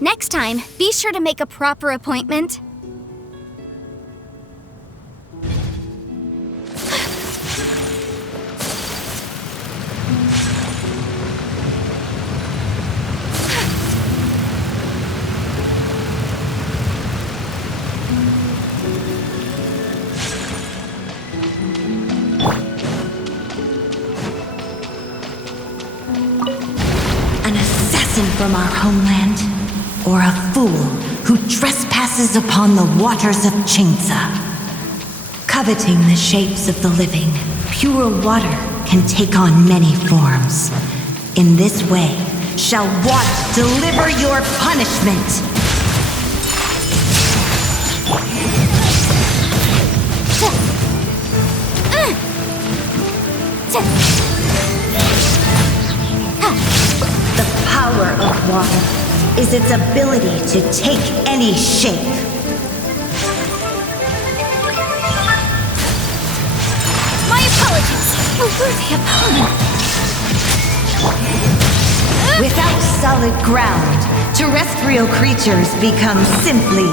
Next time, be sure to make a proper appointment. From our homeland, or a fool who trespasses upon the waters of Chingsa. Coveting the shapes of the living, pure water can take on many forms. In this way, shall water deliver your punishment. The power of water is its ability to take any shape. My apologies! A worthy opponent! Without solid ground, terrestrial creatures become simply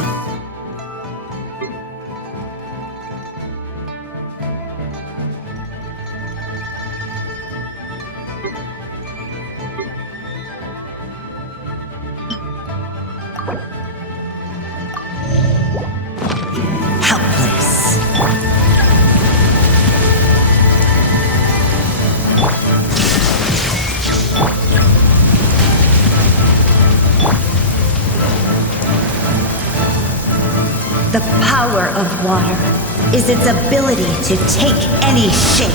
the power of water is its ability to take any shape.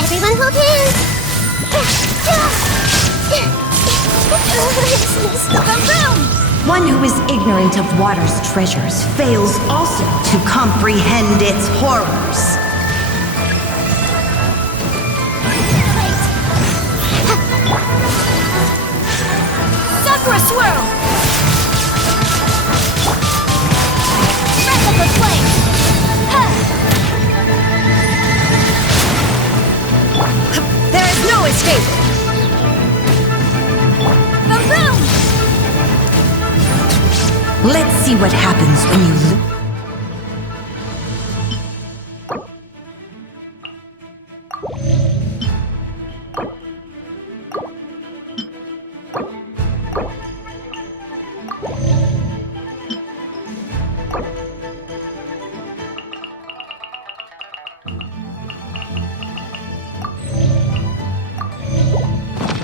Everyone hold hands! One who is ignorant of water's treasures fails also to comprehend its horrors. Sakura swirl! Breath of the flame! There is no escape! Boom! Let's see what happens when you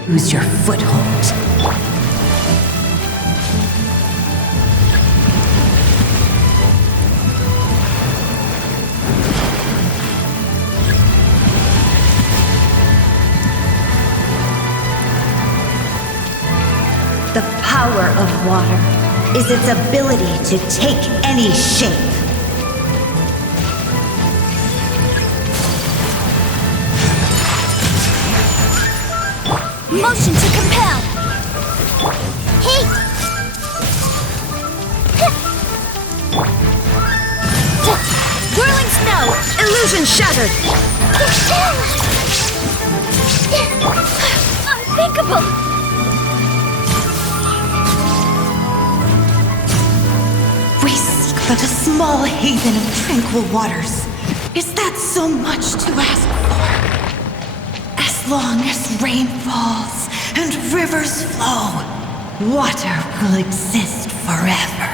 lose your foothold. The power of water is its ability to take any shape. Motion to compel! Hey! Whirling snow! Illusion shattered! Unthinkable! We seek but a small haven of tranquil waters. Is that so much to ask for? As long as rain falls and rivers flow, water will exist forever.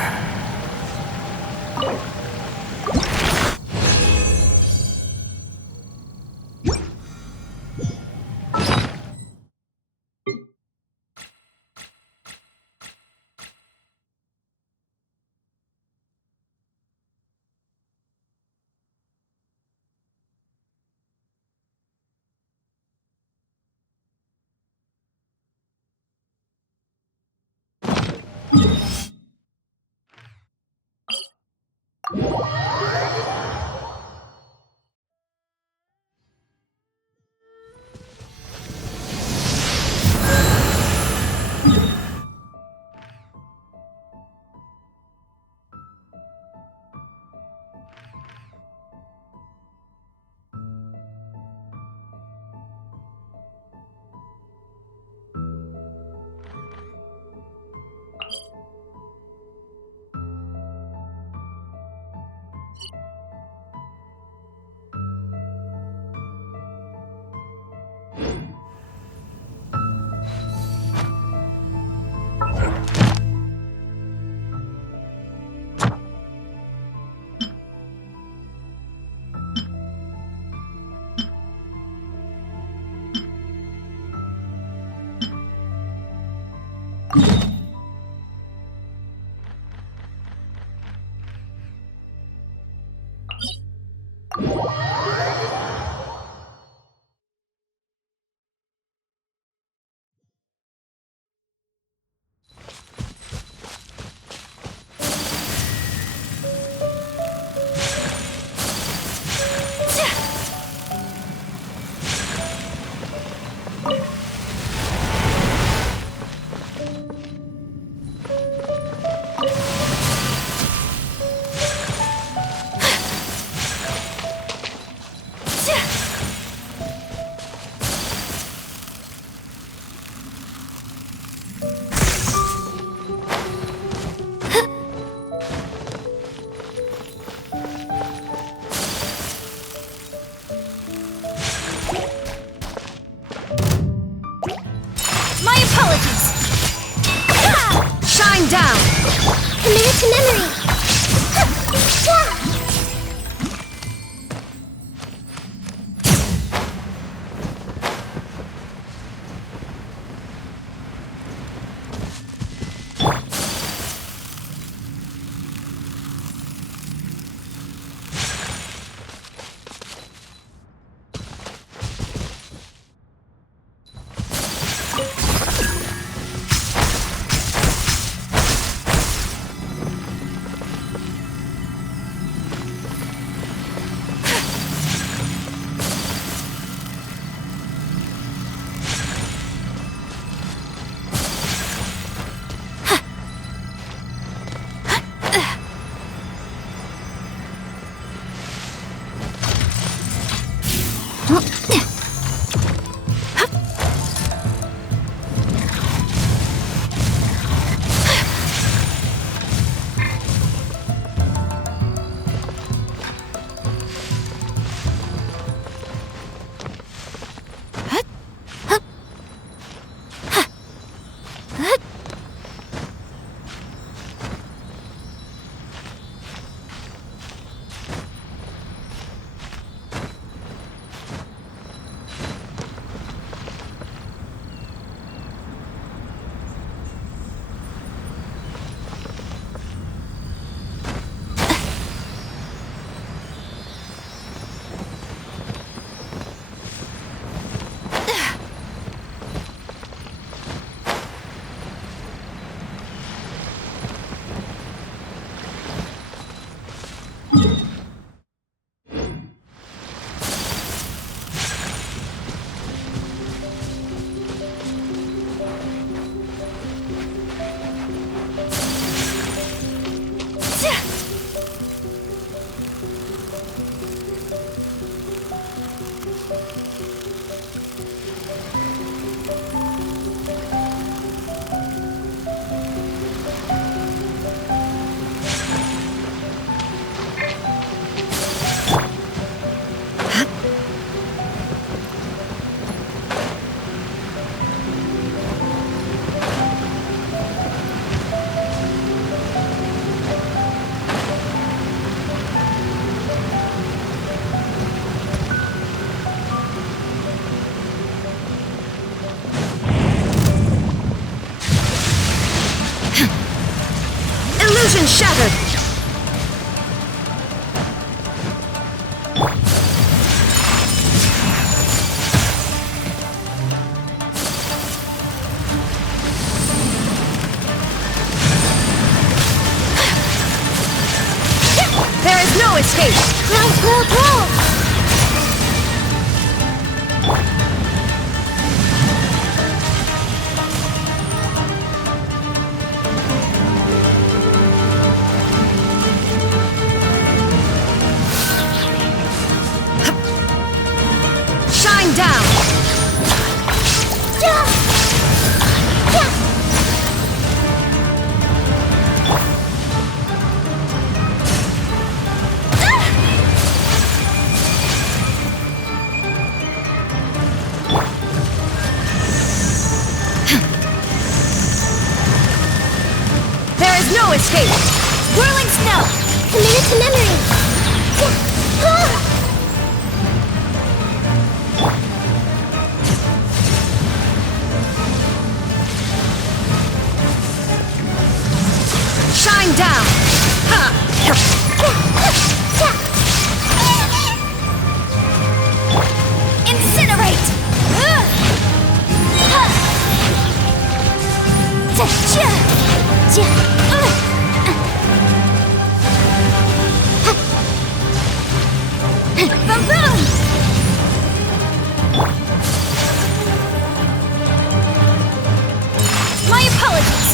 Illusion shattered! There is no escape! Crawl! Shine down! There is no escape! Whirling snow! Committed to memory! Shine down! Incinerate! Boom! My apologies!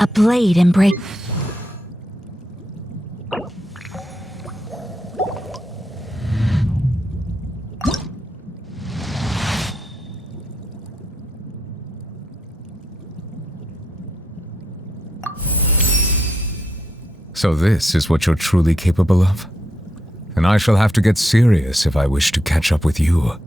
A blade and break. So this is what you're truly capable of? Then I shall have to get serious if I wish to catch up with you.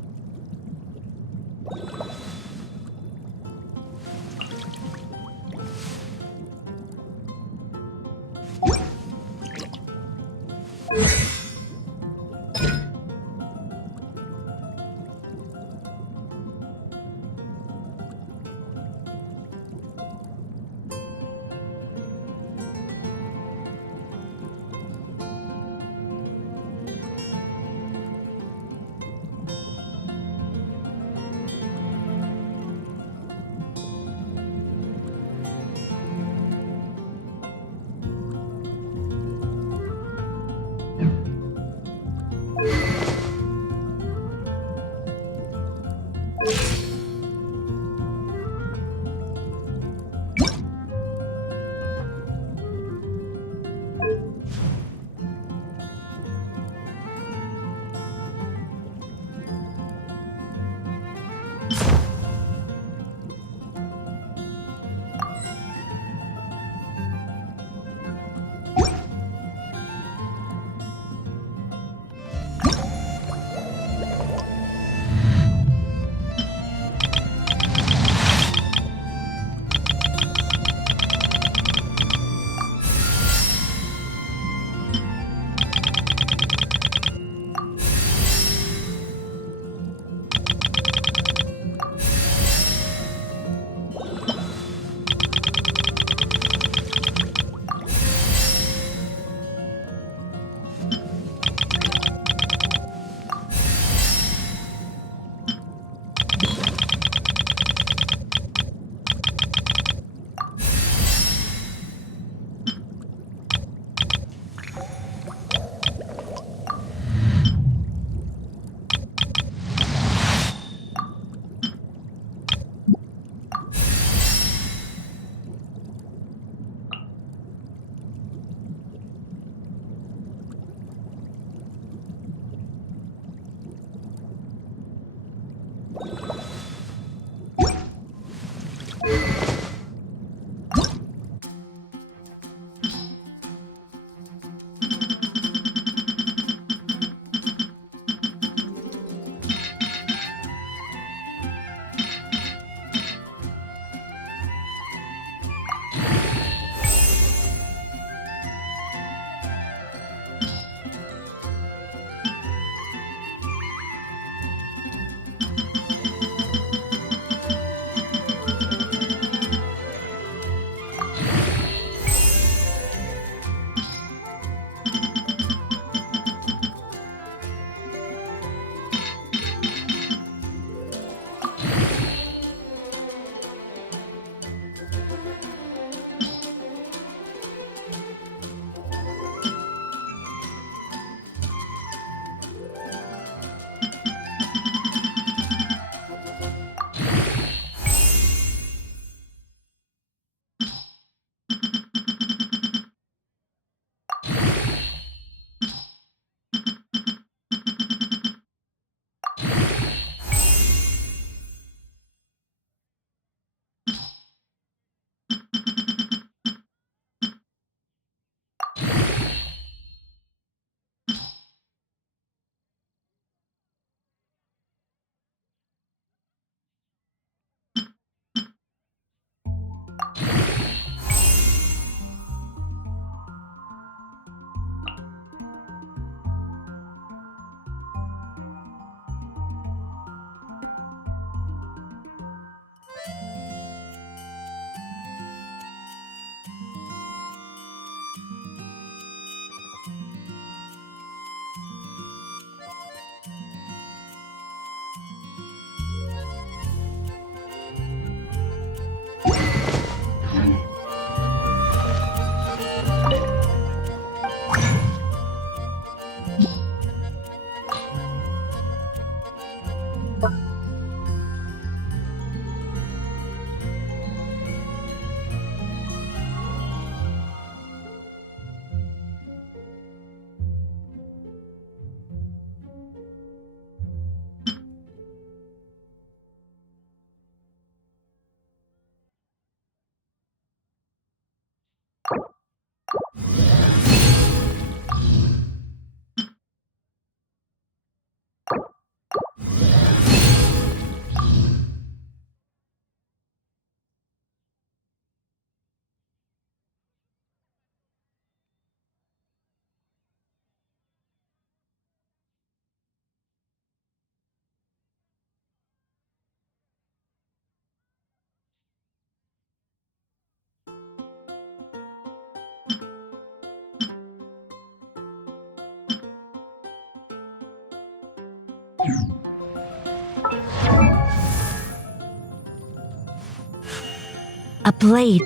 A blade.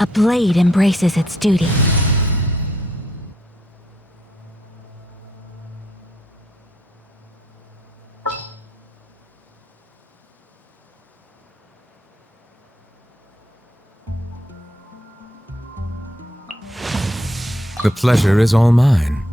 A blade embraces its duty. The pleasure is all mine.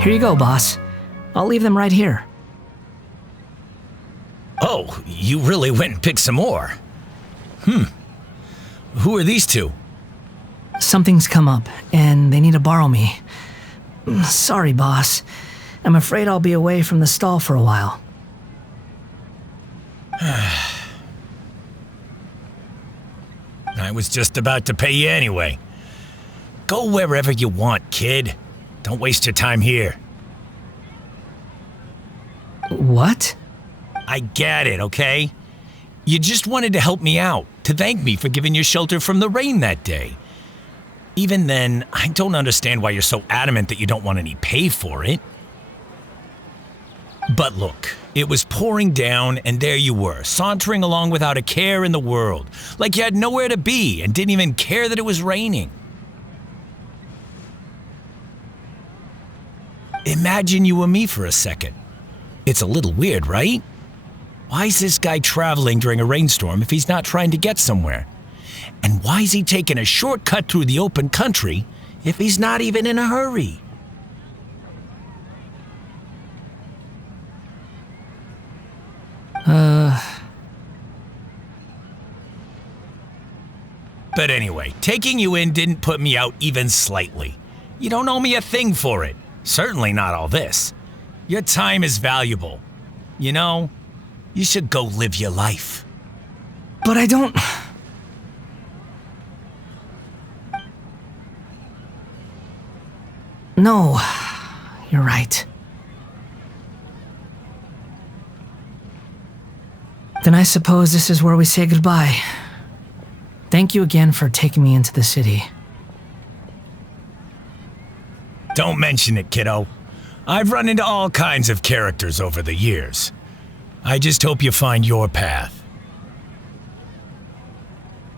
Here you go, boss. I'll leave them right here. Oh, you really went and picked some more. Who are these two? Something's come up, and they need to borrow me. Sorry, boss. I'm afraid I'll be away from the stall for a while. I was just about to pay you anyway. Go wherever you want, kid. Don't waste your time here. What? I get it, okay? You just wanted to help me out, to thank me for giving you shelter from the rain that day. Even then, I don't understand why you're so adamant that you don't want any pay for it. But look, it was pouring down and there you were, sauntering along without a care in the world, like you had nowhere to be and didn't even care that it was raining. Imagine you were me for a second. It's a little weird, right? Why is this guy traveling during a rainstorm if he's not trying to get somewhere? And why is he taking a shortcut through the open country if he's not even in a hurry? But anyway, taking you in didn't put me out even slightly. You don't owe me a thing for it. Certainly not all this. Your time is valuable. You know, you should go live your life. But I don't... No, you're right. Then I suppose this is where we say goodbye. Thank you again for taking me into the city. Don't mention it, kiddo. I've run into all kinds of characters over the years. I just hope you find your path.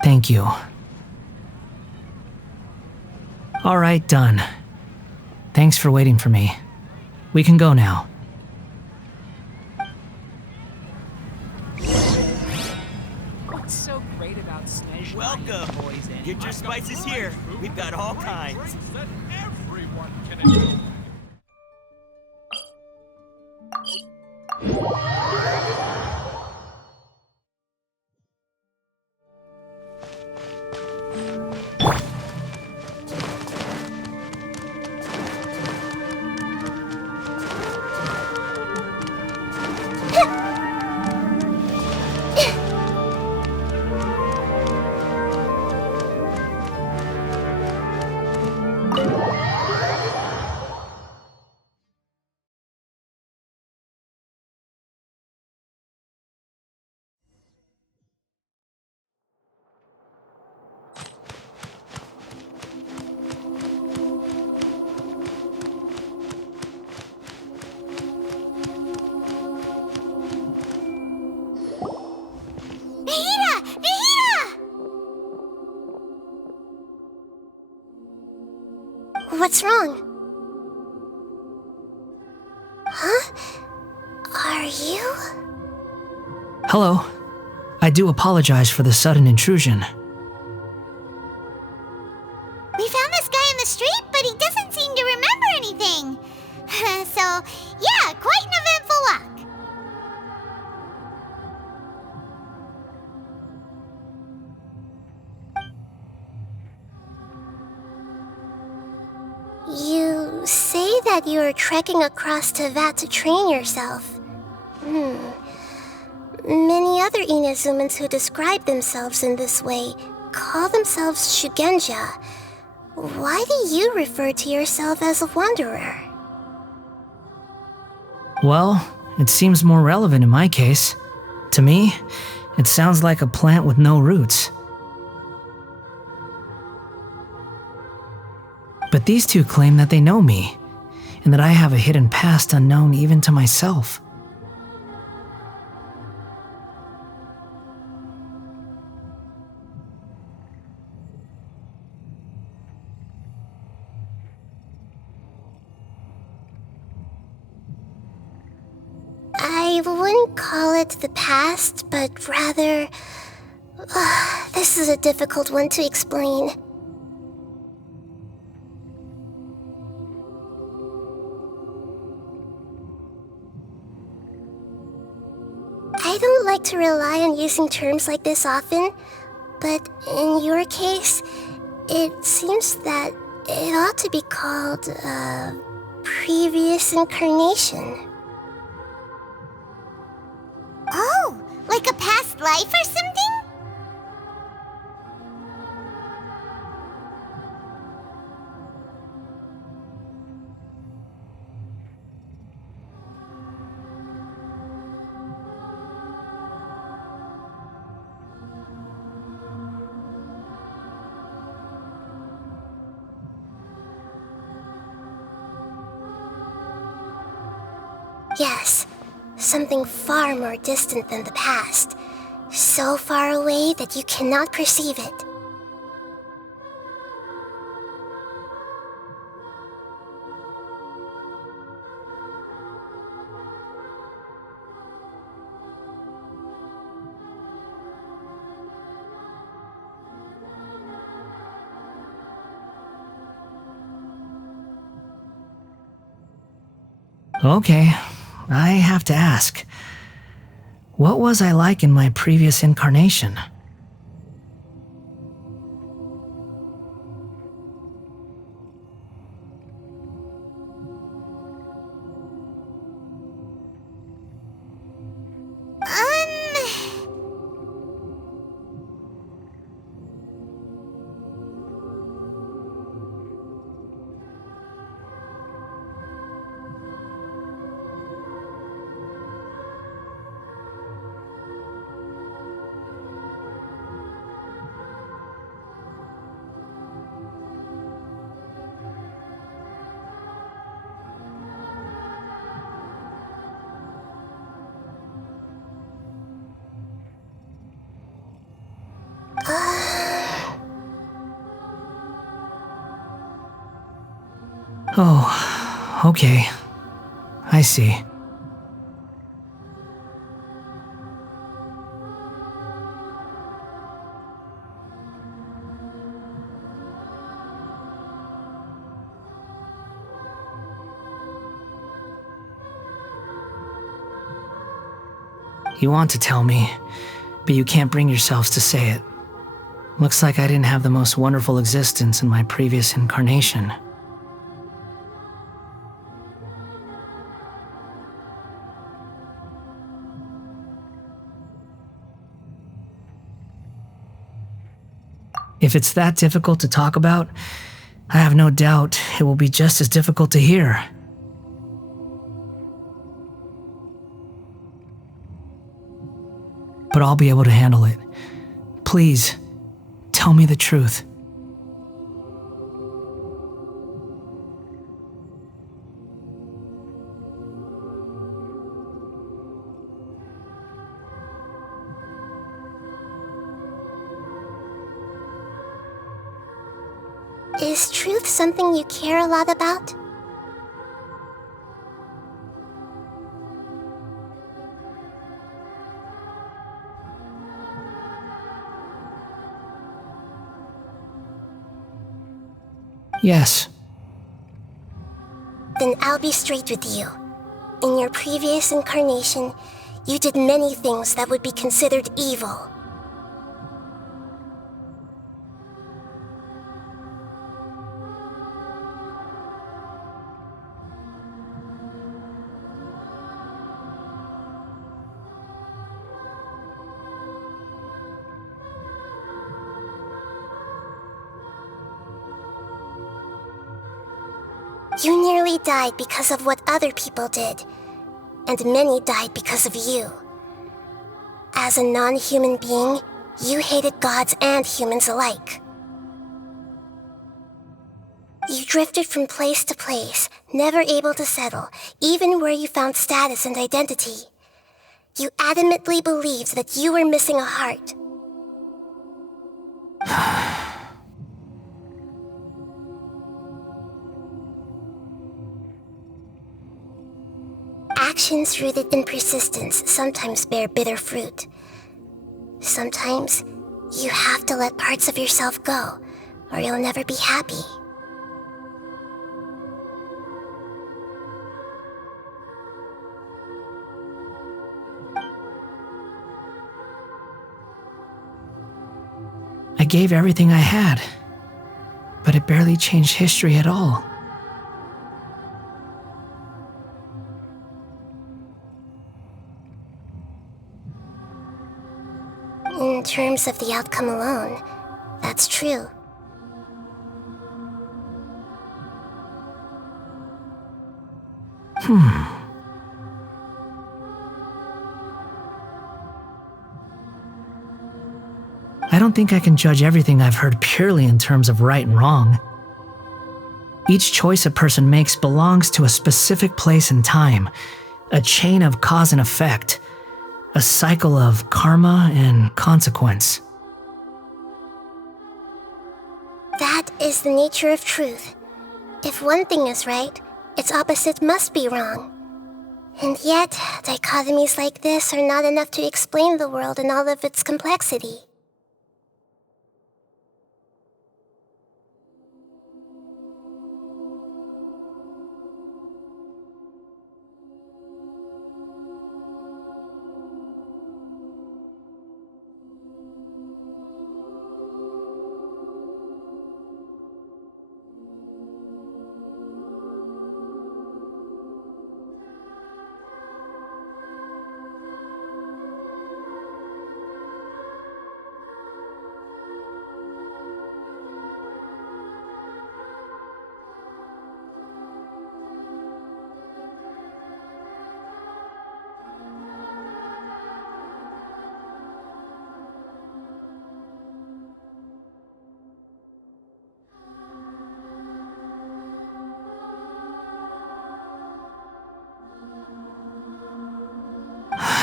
Thank you. All right, done. Thanks for waiting for me. We can go now. What's so great about Snezh? Welcome. Get your spices here. We've got all kinds. That everyone can enjoy. What's wrong? Huh? Are you? Hello. I do apologize for the sudden intrusion. We found this guy in the street, but he doesn't seem to remember anything. So, yeah, quite an eventful walk. You say that you are trekking across Teyvat to train yourself. Many other Inazumans who describe themselves in this way call themselves Shugenja. Why do you refer to yourself as a wanderer? Well, it seems more relevant in my case. To me, it sounds like a plant with no roots. But these two claim that they know me, and that I have a hidden past unknown even to myself. I wouldn't call it the past, but rather... this is a difficult one to explain. don't like to rely on using terms like this often, but in your case, it seems that it ought to be called a previous incarnation. Oh, like a past life or something? Yes, something far more distant than the past. So far away that you cannot perceive it. Okay, I have to ask. What was I like in my previous incarnation? Oh, okay. I see. You want to tell me, but you can't bring yourselves to say it. Looks like I didn't have the most wonderful existence in my previous incarnation. If it's that difficult to talk about, I have no doubt it will be just as difficult to hear. But I'll be able to handle it. Please, tell me the truth. Is truth something you care a lot about? Yes. Then I'll be straight with you. In your previous incarnation, you did many things that would be considered evil. You nearly died because of what other people did, and many died because of you. As a non-human being, you hated gods and humans alike. You drifted from place to place, never able to settle, even where you found status and identity. You adamantly believed that you were missing a heart. Actions rooted in persistence sometimes bear bitter fruit. Sometimes, you have to let parts of yourself go, or you'll never be happy. gave everything I had, but it barely changed history at all. In terms of the outcome alone, that's true. I don't think I can judge everything I've heard purely in terms of right and wrong. Each choice a person makes belongs to a specific place and time, a chain of cause and effect, a cycle of karma and consequence. That is the nature of truth. If one thing is right, its opposite must be wrong. And yet, dichotomies like this are not enough to explain the world in all of its complexity.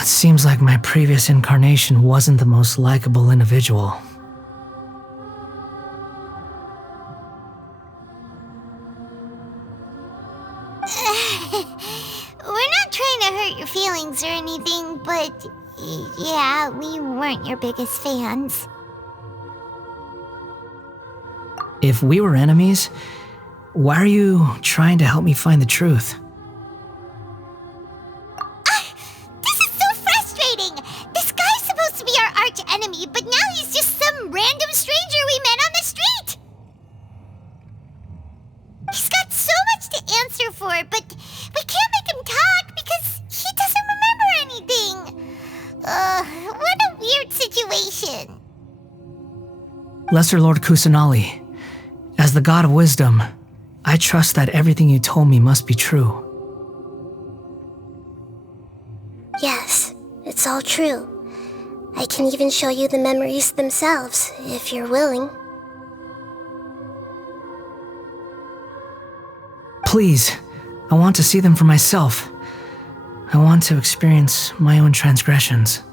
It seems like my previous incarnation wasn't the most likable individual. We're not trying to hurt your feelings or anything, but yeah, we weren't your biggest fans. If we were enemies, why are you trying to help me find the truth? This is so frustrating! This guy's supposed to be our arch enemy, but now he's just some random stranger we met on the street! He's got so much to answer for, but we can't make him talk because he doesn't remember anything. What a weird situation. Lesser Lord Kusanali, as the god of wisdom, I trust that everything you told me must be true. Yes, it's all true. I can even show you the memories themselves, if you're willing. Please, I want to see them for myself. I want to experience my own transgressions.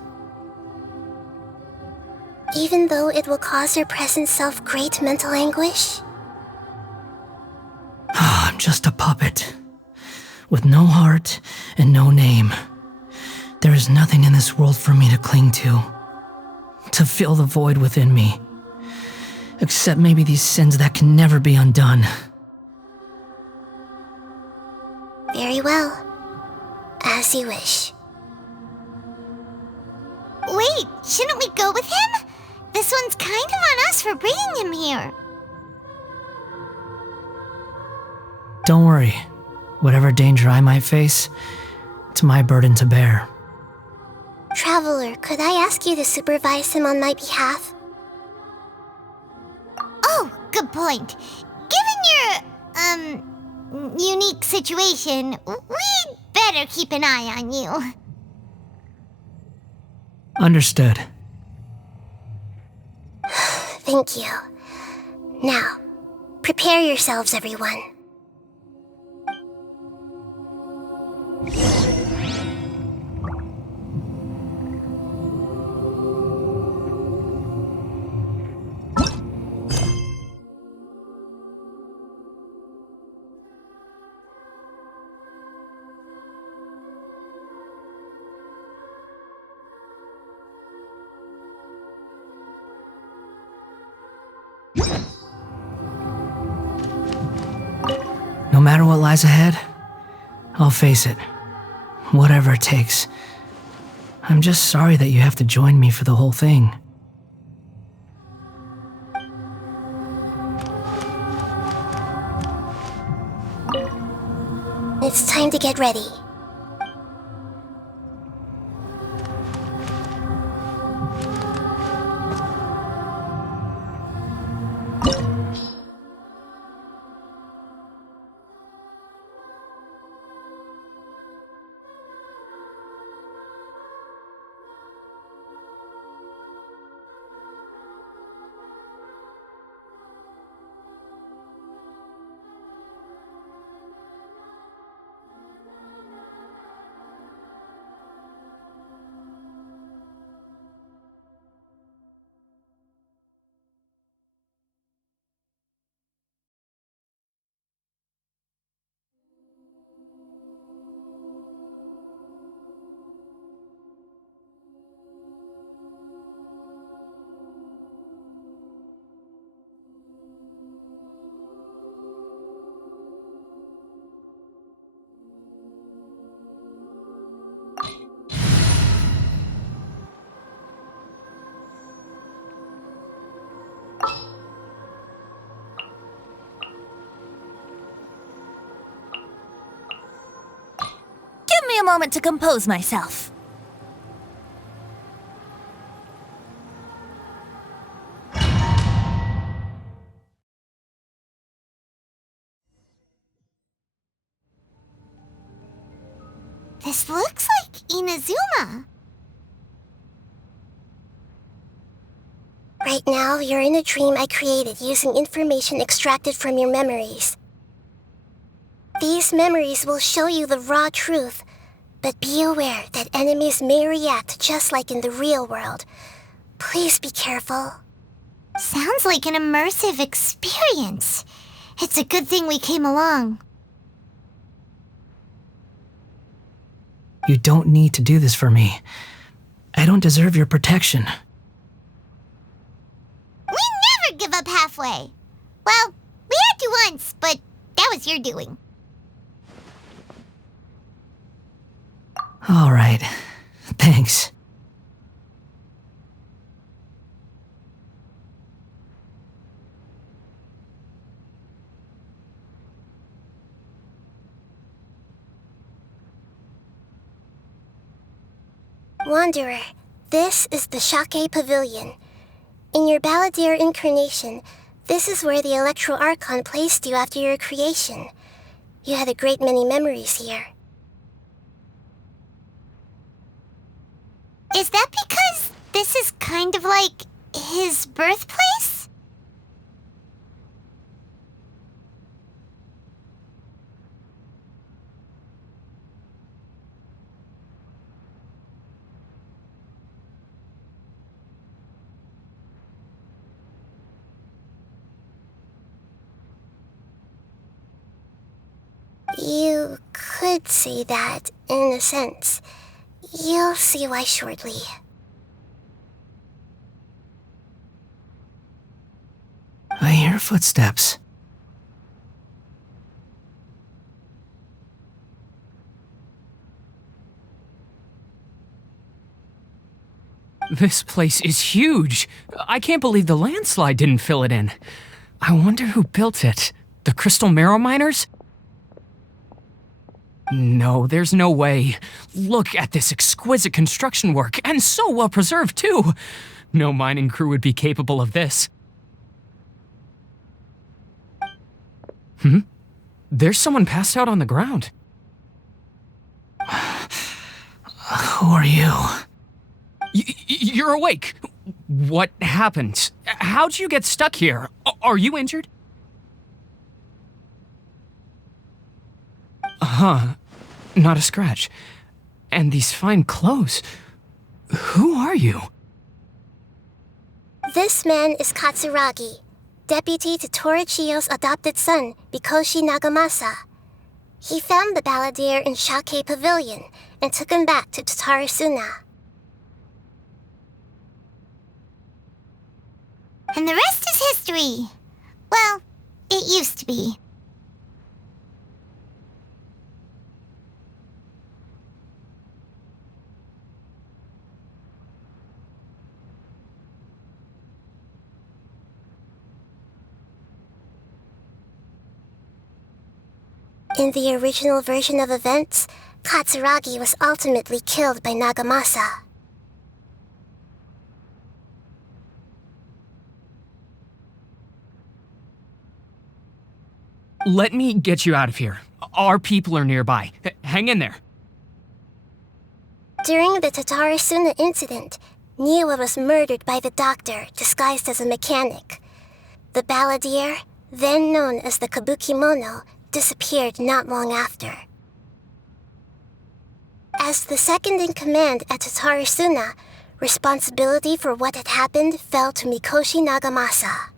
Even though it will cause your present self great mental anguish? I'm just a puppet, with no heart and no name. There is nothing in this world for me to cling to fill the void within me, except maybe these sins that can never be undone. Very well. As you wish. Wait, shouldn't we go with him? This one's kind of on us for bringing him here. Don't worry. Whatever danger I might face, it's my burden to bear. Traveler, could I ask you to supervise him on my behalf? Oh, good point. Given your, unique situation, we'd better keep an eye on you. Understood. Thank you. Now, prepare yourselves, everyone. No matter what lies ahead, I'll face it. Whatever it takes. I'm just sorry that you have to join me for the whole thing. It's time to get ready. Give me a moment to compose myself. This looks like Inazuma. Right now, you're in a dream I created using information extracted from your memories. These memories will show you the raw truth, but be aware that enemies may react just like in the real world. Please be careful. Sounds like an immersive experience. It's a good thing we came along. You don't need to do this for me. I don't deserve your protection. We never give up halfway. Well, we had to once, but that was your doing. All right. Thanks. Wanderer, this is the Shake Pavilion. In your Balladeer incarnation, this is where the Electro Archon placed you after your creation. You had a great many memories here. Is that because this is kind of like his birthplace? You could say that, in a sense. You'll see why shortly. I hear footsteps. This place is huge. I can't believe the landslide didn't fill it in. I wonder who built it. The Crystal Marrow Miners? No, there's no way. Look at this exquisite construction work, and so well preserved, too. No mining crew would be capable of this. There's someone passed out on the ground. Who are you? You're awake. What happened? How'd you get stuck here? Are you injured? Not a scratch. And these fine clothes. Who are you? This man is Katsuragi, deputy to Torichiyo's adopted son, Bikoshi Nagamasa. He found the Balladeer in Shake Pavilion and took him back to Tatarasuna. And the rest is history. Well, it used to be. In the original version of events, Katsuragi was ultimately killed by Nagamasa. Let me get you out of here. Our people are nearby. Hang in there. During the Tatarasuna incident, Niwa was murdered by the doctor disguised as a mechanic. The balladeer, then known as the Kabukimono, disappeared not long after. As the second in command at Tatarasuna, responsibility for what had happened fell to Mikoshi Nagamasa.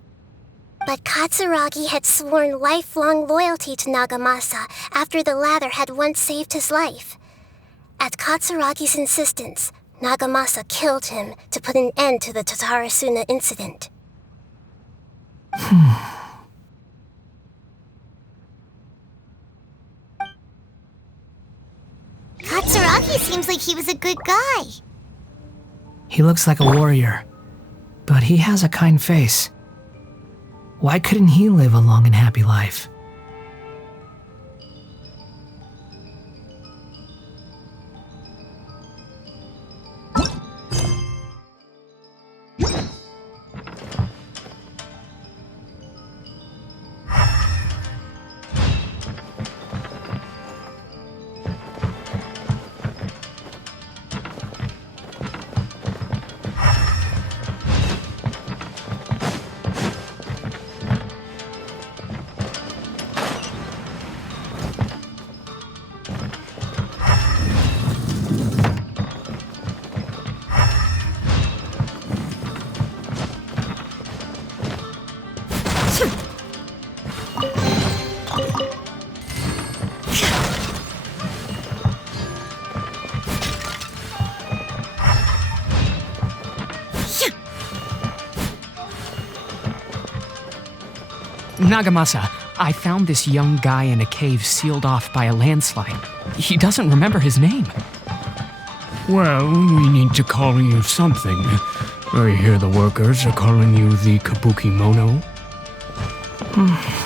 But Katsuragi had sworn lifelong loyalty to Nagamasa after the latter had once saved his life. At Katsuragi's insistence, Nagamasa killed him to put an end to the Tatarasuna incident. Katsuragi seems like he was a good guy. He looks like a warrior, but he has a kind face. Why couldn't he live a long and happy life? Nagamasa, I found this young guy in a cave sealed off by a landslide. He doesn't remember his name. Well, we need to call you something. I hear the workers are calling you the Kabukimono.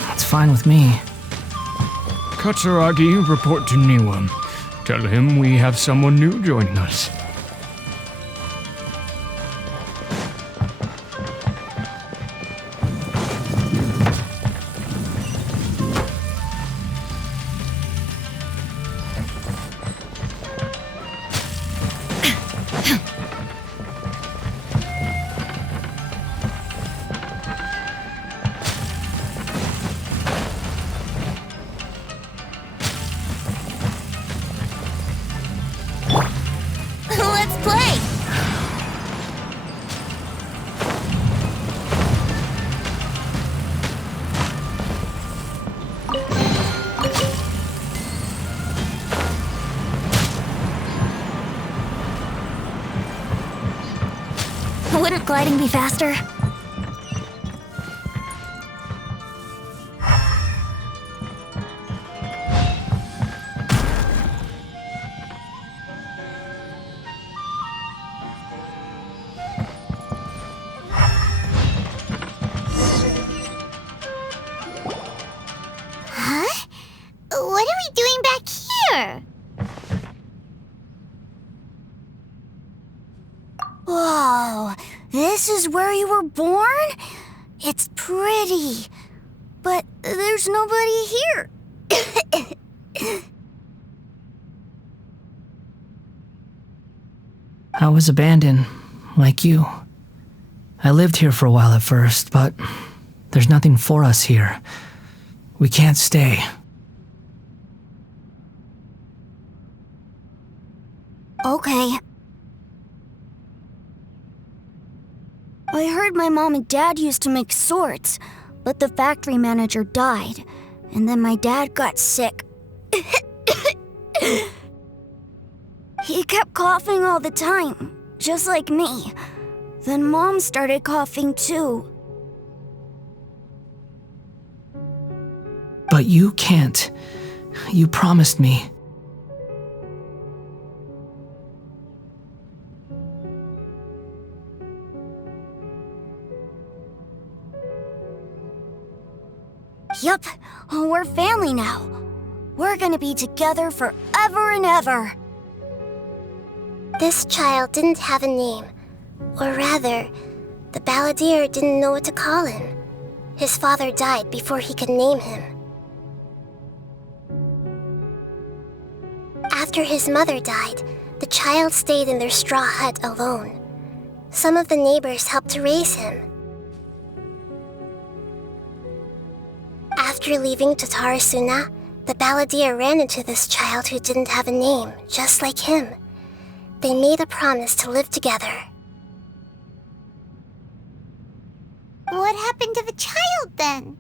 That's fine with me. Katsuragi, report to Niwa. Tell him we have someone new joining us. Let's play! Wouldn't gliding be faster? Huh? What are we doing back here? Whoa, this is where you were born? It's pretty, but there's nobody here. I was abandoned, like you. I lived here for a while at first, but there's nothing for us here. We can't stay. Okay. I heard my mom and dad used to make swords, but the factory manager died, and then my dad got sick. He kept coughing all the time, just like me. Then Mom started coughing too. But you can't. You promised me. Yup, we're family now. We're gonna be together forever and ever. This child didn't have a name. Or rather, the balladeer didn't know what to call him. His father died before he could name him. After his mother died, the child stayed in their straw hut alone. Some of the neighbors helped to raise him. After leaving Tatarasuna, the balladeer ran into this child who didn't have a name, just like him. They made a promise to live together. What happened to the child then?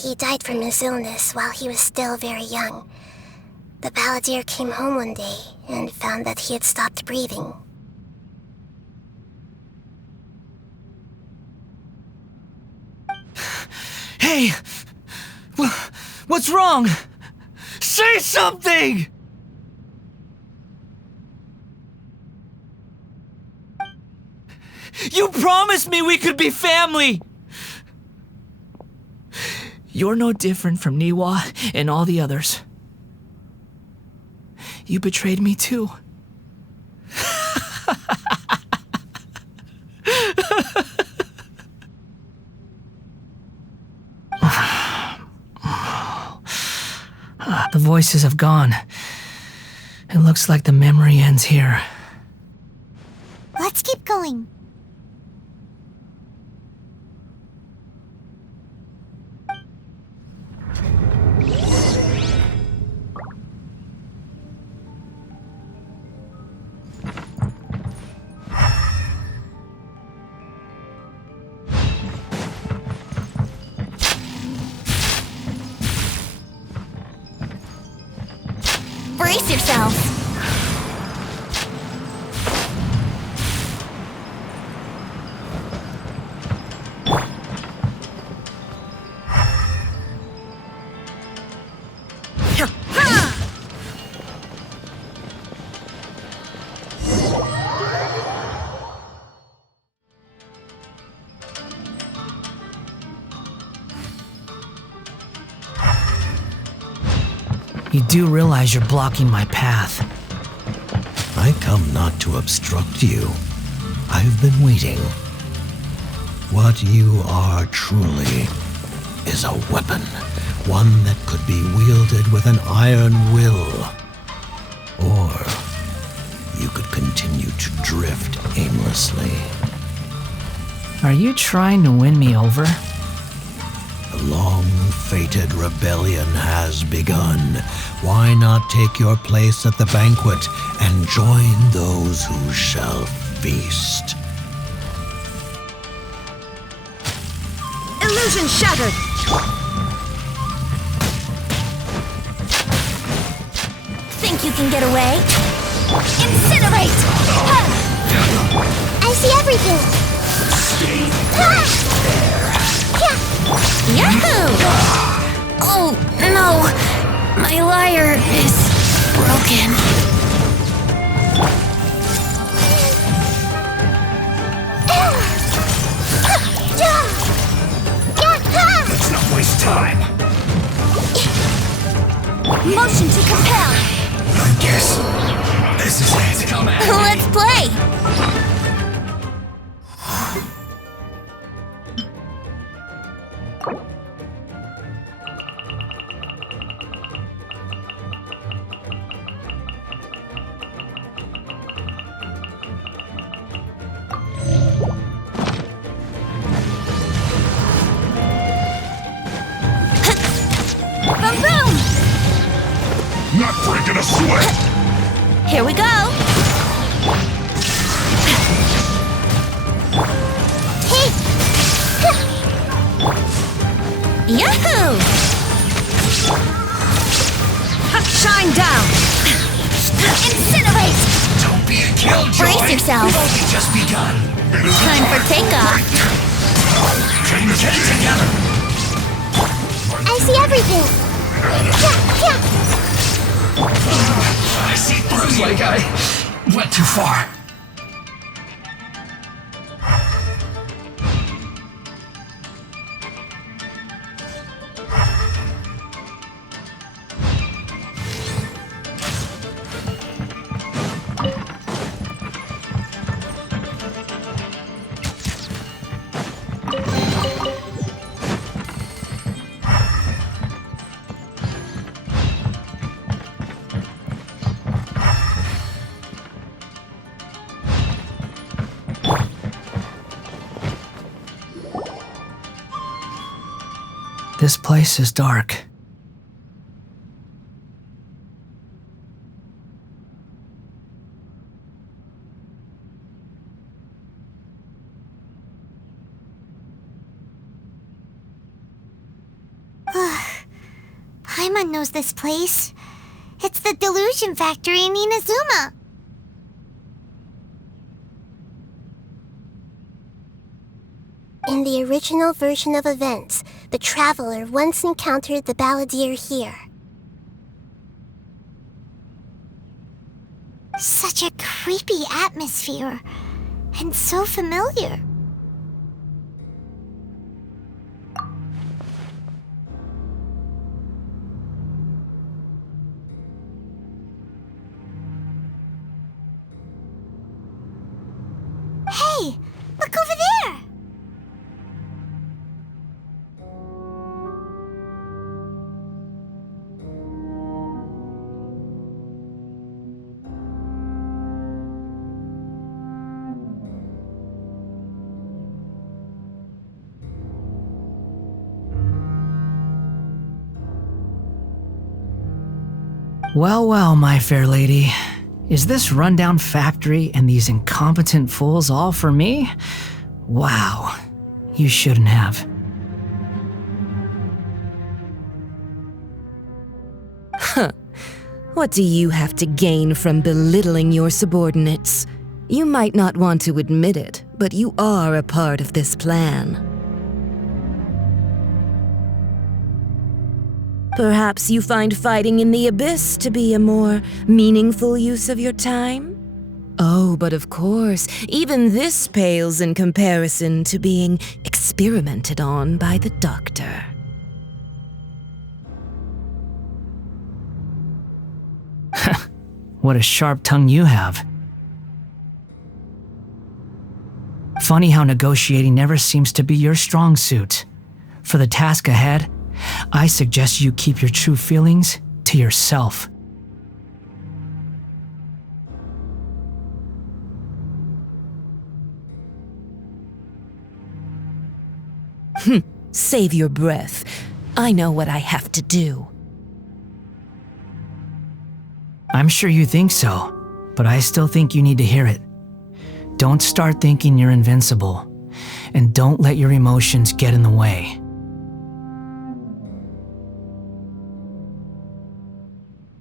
He died from his illness while he was still very young. The balladeer came home one day and found that he had stopped breathing. Hey! What's wrong? Say something! You promised me we could be family! You're no different from Niwa and all the others. You betrayed me too. The voices have gone. It looks like the memory ends here. Let's keep going. Brace yourselves. You do realize you're blocking my path. I come not to obstruct you. I've been waiting. What you are truly is a weapon, one that could be wielded with an iron will. Or you could continue to drift aimlessly. Are you trying to win me over? The long-fated rebellion has begun. Why not take your place at the banquet and join those who shall feast? Illusion shattered! Think you can get away? Incinerate! I see everything! Yahoo! Oh, no! My lyre is broken. Let's not waste time. Motion to compel. I guess this is it. Let's play! Not breaking a sweat. Here we go! Hey! Yahoo! Shine down! Incinerate! Don't be a killjoy. Brace yourself. We've only just begun. Time for takeoff. Get it together. I see everything! I see through like I went too far. this place is dark. Paimon knows this place. It's the delusion factory in Inazuma. In the original version of events, the Traveler once encountered the Balladeer here. Such a creepy atmosphere, and so familiar. Hey, look over there! Well, well, my fair lady. Is this rundown factory and these incompetent fools all for me? Wow. You shouldn't have. Huh. What do you have to gain from belittling your subordinates? You might not want to admit it, but you are a part of this plan. Perhaps you find fighting in the Abyss to be a more meaningful use of your time? Oh, but of course, even this pales in comparison to being experimented on by the Doctor. What a sharp tongue you have. Funny how negotiating never seems to be your strong suit. For the task ahead, I suggest you keep your true feelings to yourself. Save your breath. I know what I have to do. I'm sure you think so, but I still think you need to hear it. Don't start thinking you're invincible, and don't let your emotions get in the way.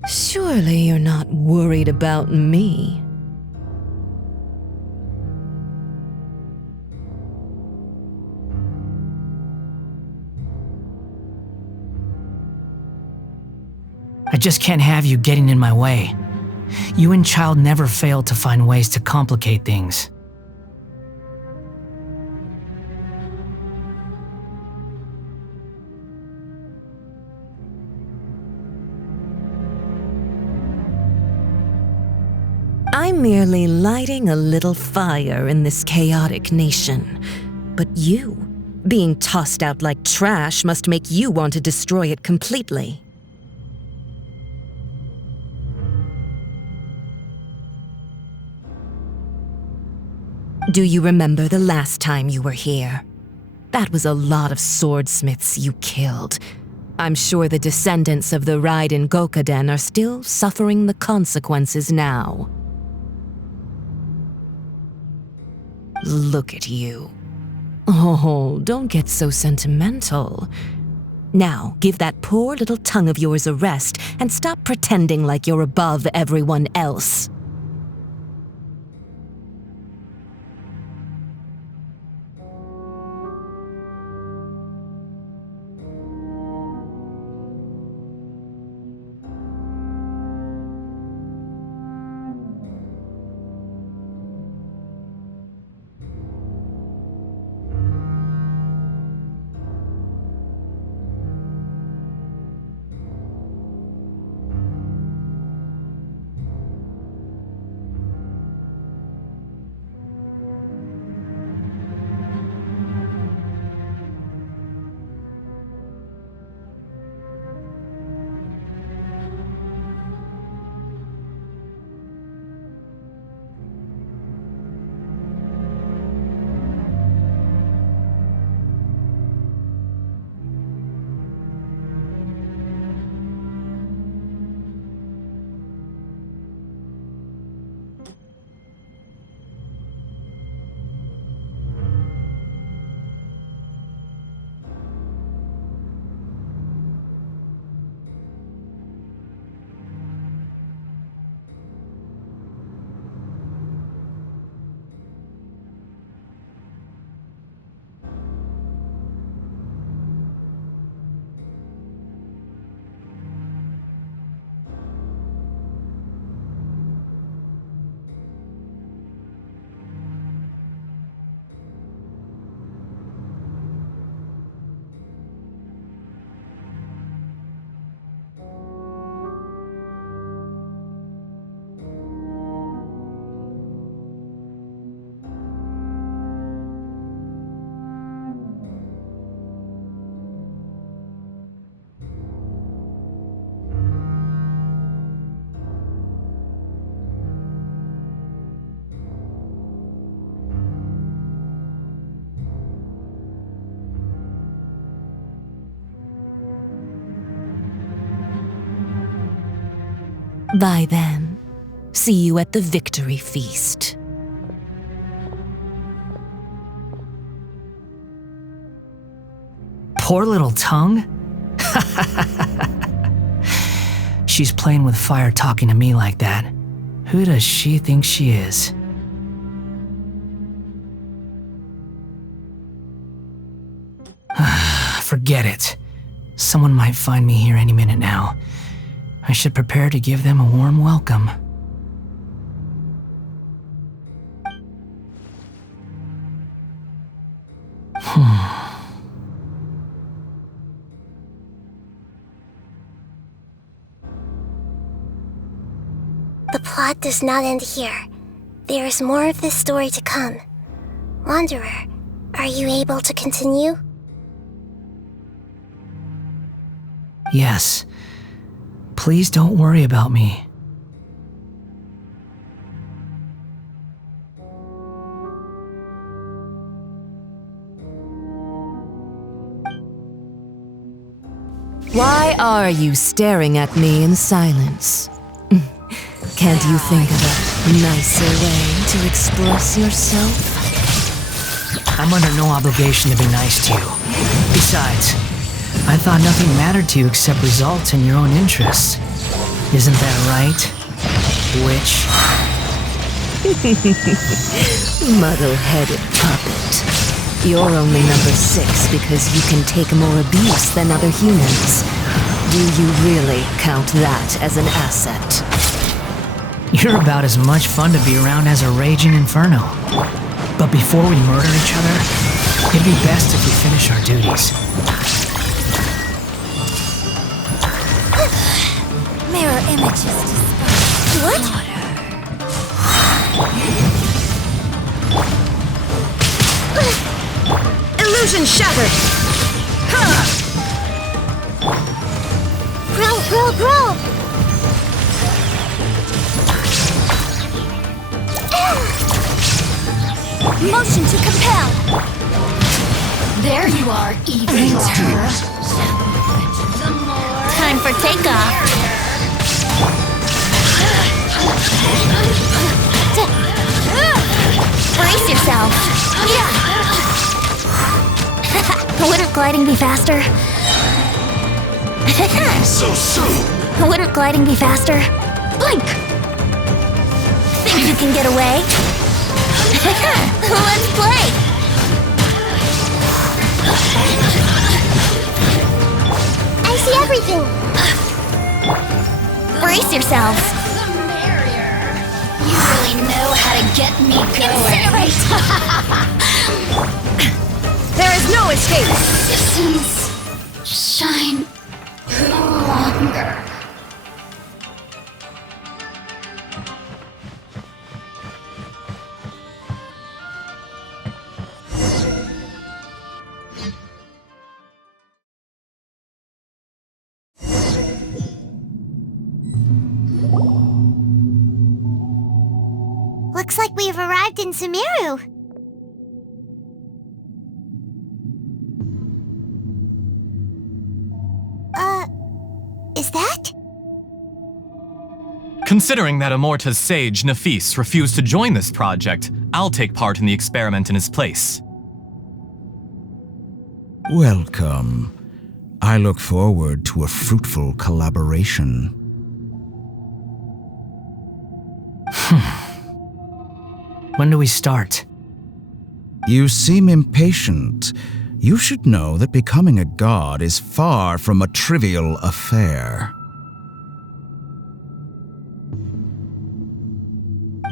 Surely you're not worried about me. I just can't have you getting in my way. You and Child never fail to find ways to complicate things. I'm merely lighting a little fire in this chaotic nation. But you, being tossed out like trash, must make you want to destroy it completely. Do you remember the last time you were here? That was a lot of swordsmiths you killed. I'm sure the descendants of the Raiden Gokaden are still suffering the consequences now. Look at you. Oh, don't get so sentimental. Now, give that poor little tongue of yours a rest and stop pretending like you're above everyone else. Bye then. See you at the victory feast. Poor little tongue? She's playing with fire talking to me like that. Who does she think she is? Forget it. Someone might find me here any minute now. I should prepare to give them a warm welcome. The plot does not end here. There is more of this story to come. Wanderer, are you able to continue? Yes. Please don't worry about me. Why are you staring at me in silence? Can't you think of a nicer way to express yourself? I'm under no obligation to be nice to you. Besides, I thought nothing mattered to you except results and your own interests. Isn't that right, witch? Muddle-headed puppet. You're only number 6 because you can take more abuse than other humans. Do you really count that as an asset? You're about as much fun to be around as a raging inferno. But before we murder each other, it'd be best if we finish our duties. Mirror images dispersed. What? Illusion shattered! Bro! Motion to compel! There you are, evildoer. Time for takeoff! Brace yourself! Wouldn't gliding be faster? So soon! Wouldn't gliding be faster? Blink! Think you can get away? Let's play! I see everything! Brace yourselves! The merrier. You really know how to get me going. Incinerate! There is no escape! Citizens, shine no longer. Looks like we've arrived in Sumeru. Is that? Considering that Amorta's sage, Nafis, refused to join this project, I'll take part in the experiment in his place. Welcome. I look forward to a fruitful collaboration. When do we start? You seem impatient. You should know that becoming a god is far from a trivial affair.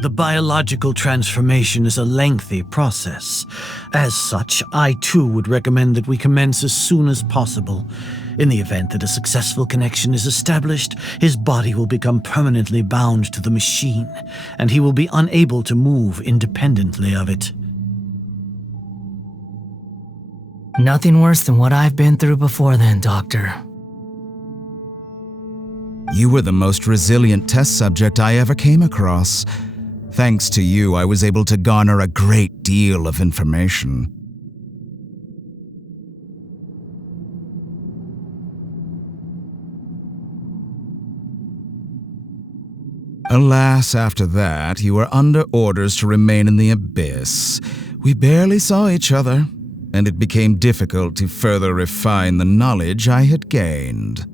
The biological transformation is a lengthy process. As such, I too would recommend that we commence as soon as possible. In the event that a successful connection is established, his body will become permanently bound to the machine, and he will be unable to move independently of it. Nothing worse than what I've been through before then, Doctor. You were the most resilient test subject I ever came across. Thanks to you, I was able to garner a great deal of information. Alas, after that, you were under orders to remain in the abyss. We barely saw each other, and it became difficult to further refine the knowledge I had gained.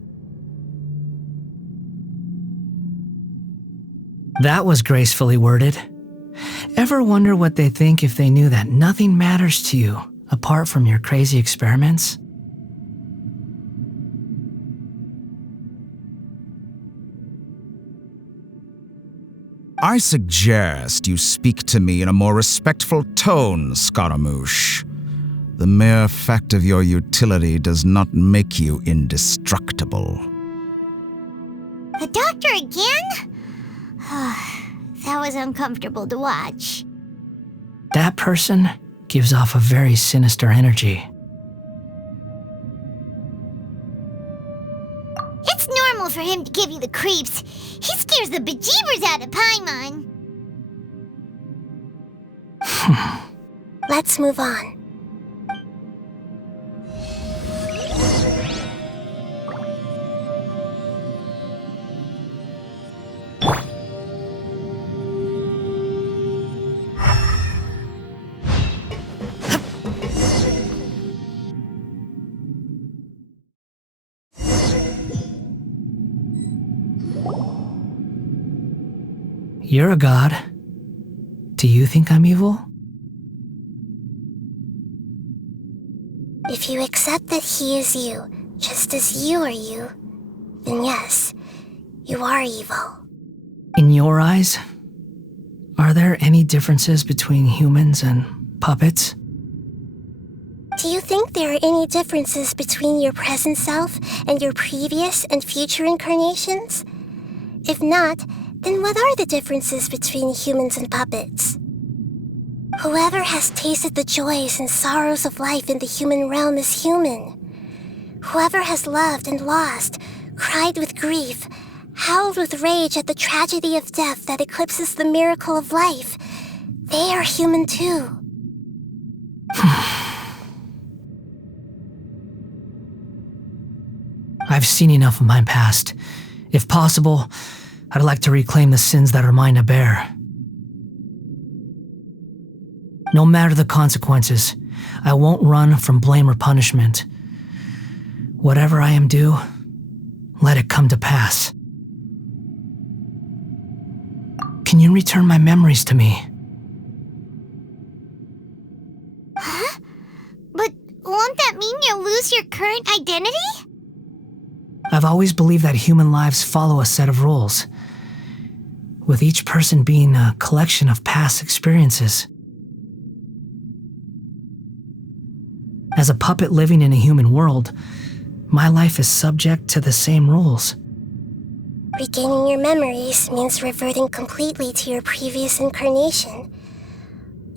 That was gracefully worded. Ever wonder what they think if they knew that nothing matters to you apart from your crazy experiments? I suggest you speak to me in a more respectful tone, Scaramouche. The mere fact of your utility does not make you indestructible. The doctor again? That was uncomfortable to watch. That person gives off a very sinister energy. It's normal for him to give you the creeps. He scares the bejeebers out of Paimon. Let's move on. You're a god. Do you think I'm evil? If you accept that he is you, just as you are you, then yes, you are evil. In your eyes, are there any differences between humans and puppets? Do you think there are any differences between your present self and your previous and future incarnations? If not, then what are the differences between humans and puppets? Whoever has tasted the joys and sorrows of life in the human realm is human. Whoever has loved and lost, cried with grief, howled with rage at the tragedy of death that eclipses the miracle of life, they are human too. I've seen enough of my past. If possible, I'd like to reclaim the sins that are mine to bear. No matter the consequences, I won't run from blame or punishment. Whatever I am due, let it come to pass. Can you return my memories to me? Huh? But won't that mean you'll lose your current identity? I've always believed that human lives follow a set of rules, with each person being a collection of past experiences. As a puppet living in a human world, my life is subject to the same rules. Regaining your memories means reverting completely to your previous incarnation.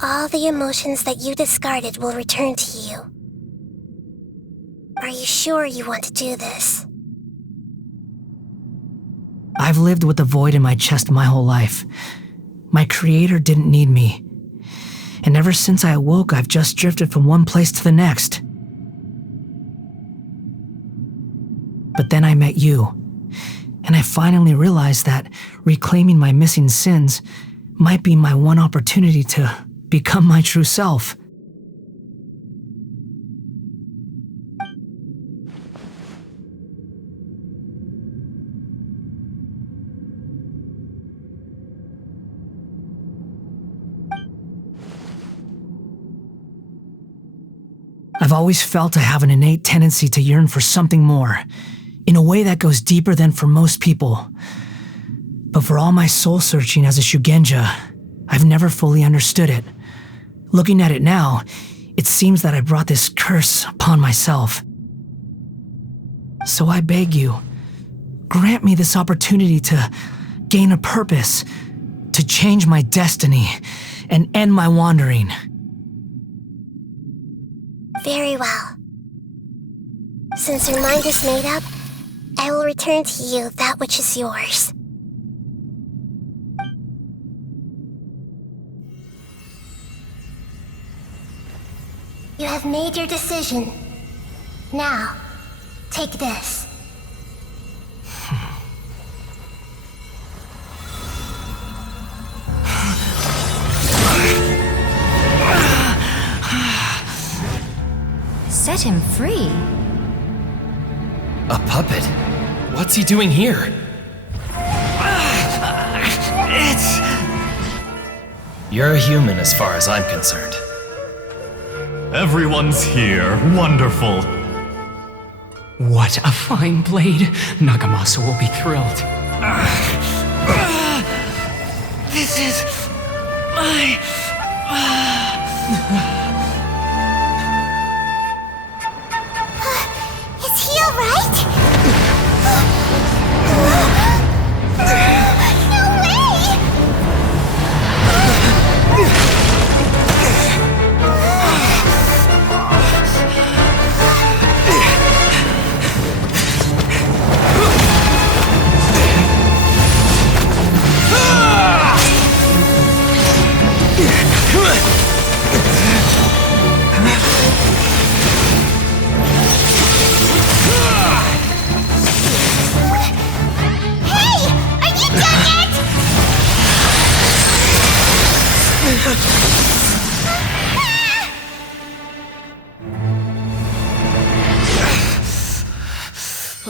All the emotions that you discarded will return to you. Are you sure you want to do this? I've lived with a void in my chest my whole life. My creator didn't need me. And ever since I awoke, I've just drifted from one place to the next. But then I met you, and I finally realized that reclaiming my missing sins might be my one opportunity to become my true self. I've always felt I have an innate tendency to yearn for something more, in a way that goes deeper than for most people. But for all my soul-searching as a Shugenja, I've never fully understood it. Looking at it now, it seems that I brought this curse upon myself. So I beg you, grant me this opportunity to gain a purpose, to change my destiny, and end my wandering. Very well. Since your mind is made up, I will return to you that which is yours. You have made your decision. Now, take this. set him free. A puppet? What's he doing here? You're a human as far as I'm concerned. Everyone's here. Wonderful. What a fine blade. Nagamasa will be thrilled. This is my... Is he alright? No way!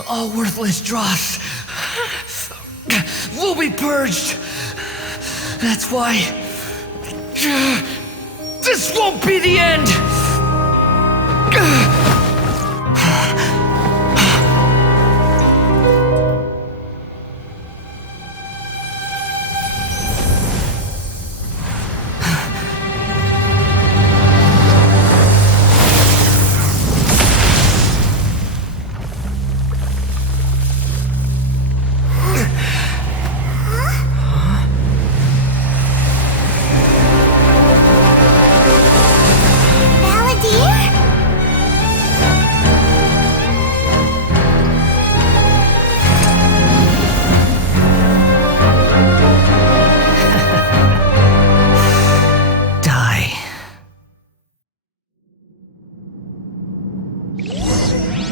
All worthless dross will be purged. That's why this won't be the end.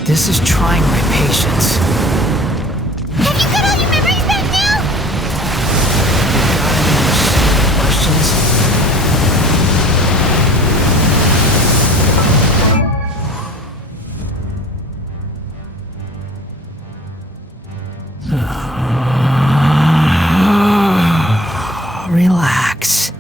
This is trying my patience. Have you got all your memories back now? Questions? Relax.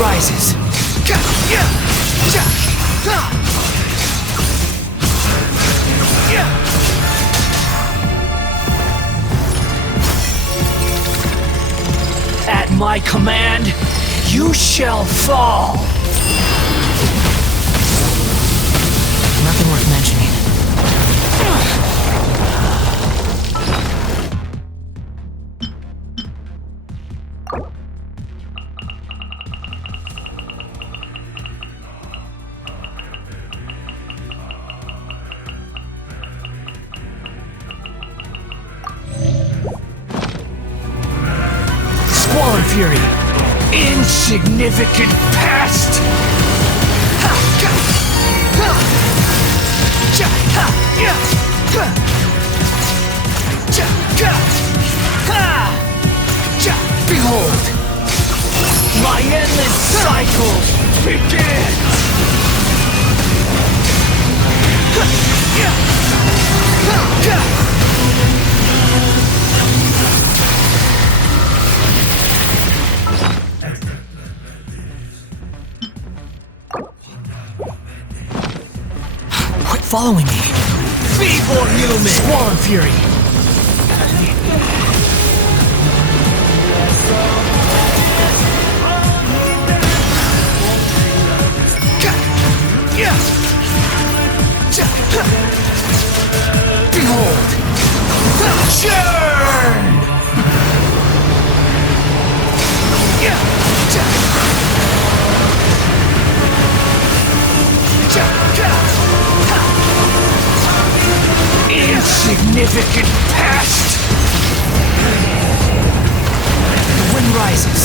Rises. At my command, you shall fall. Nothing worth mentioning. Squall Fury! Insignificant past! Behold! My endless cycle begins! Quit following me! Feeble human! Squall Fury! Behold! Churn! Insignificant past! The wind rises.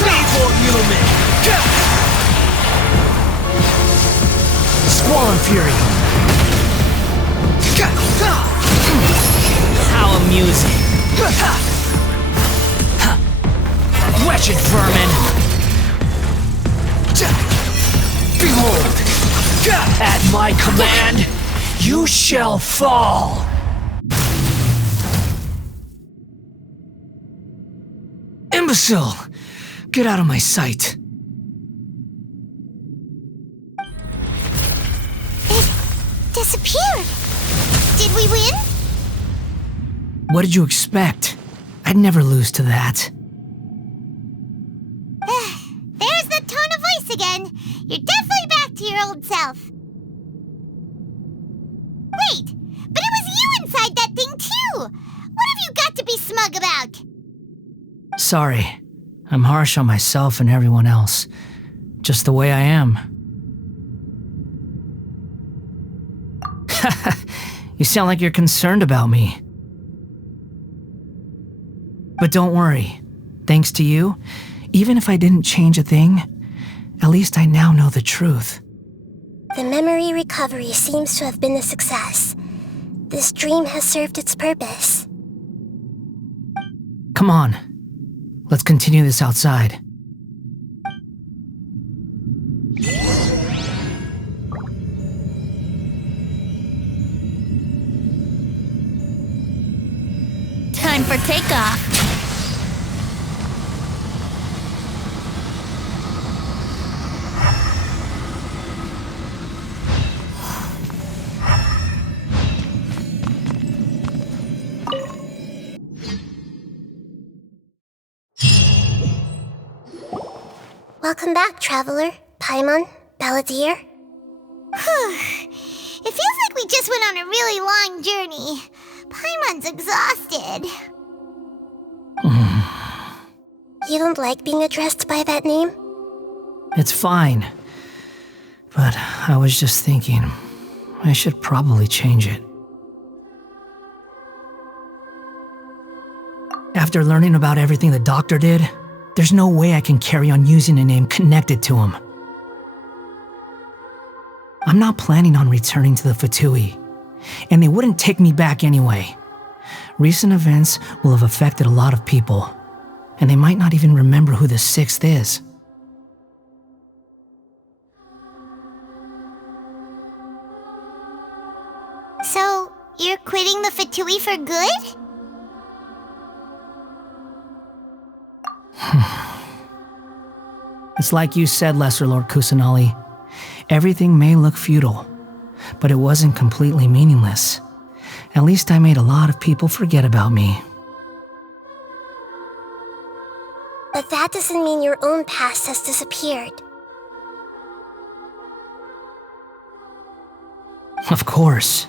Feeble human! Squall Fury! How amusing! Wretched vermin! Behold! At my command, you shall fall! Imbecile! Get out of my sight! It disappeared! Did we win? What did you expect? I'd never lose to that. There's the tone of voice again. You're definitely back to your old self. Wait, but it was you inside that thing too! What have you got to be smug about? Sorry. I'm harsh on myself and everyone else. Just the way I am. You sound like you're concerned about me. But don't worry. Thanks to you, even if I didn't change a thing, at least I now know the truth. The memory recovery seems to have been a success. This dream has served its purpose. Come on. Let's continue this outside. Time for takeoff. Welcome back, Traveler, Paimon, Balladeer. It feels like we just went on a really long journey. Paimon's exhausted. You don't like being addressed by that name? It's fine. But I was just thinking, I should probably change it. After learning about everything the doctor did, there's no way I can carry on using a name connected to him. I'm not planning on returning to the Fatui, and they wouldn't take me back anyway. Recent events will have affected a lot of people, and they might not even remember who the sixth is. So, you're quitting the Fatui for good? It's like you said, Lesser Lord Kusanali. Everything may look futile, but it wasn't completely meaningless. At least I made a lot of people forget about me. But that doesn't mean your own past has disappeared. Of course.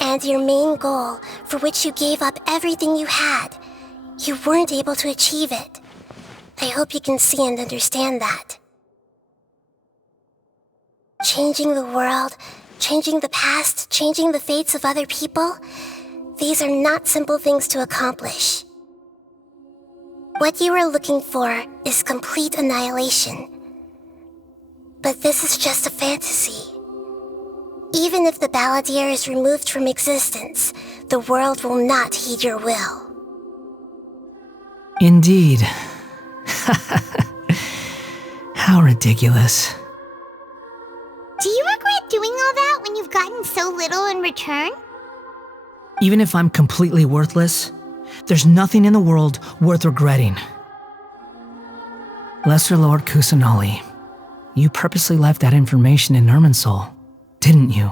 And your main goal, for which you gave up everything you had, you weren't able to achieve it. I hope you can see and understand that. changing the world, changing the past, changing the fates of other people, these are not simple things to accomplish. What you are looking for is complete annihilation. But this is just a fantasy. Even if the Balladeer is removed from existence, the world will not heed your will. Indeed. How ridiculous. Do you regret doing all that when you've gotten so little in return? Even if I'm completely worthless, there's nothing in the world worth regretting. Lesser Lord Kusanali, you purposely left that information in Irminsul, didn't you?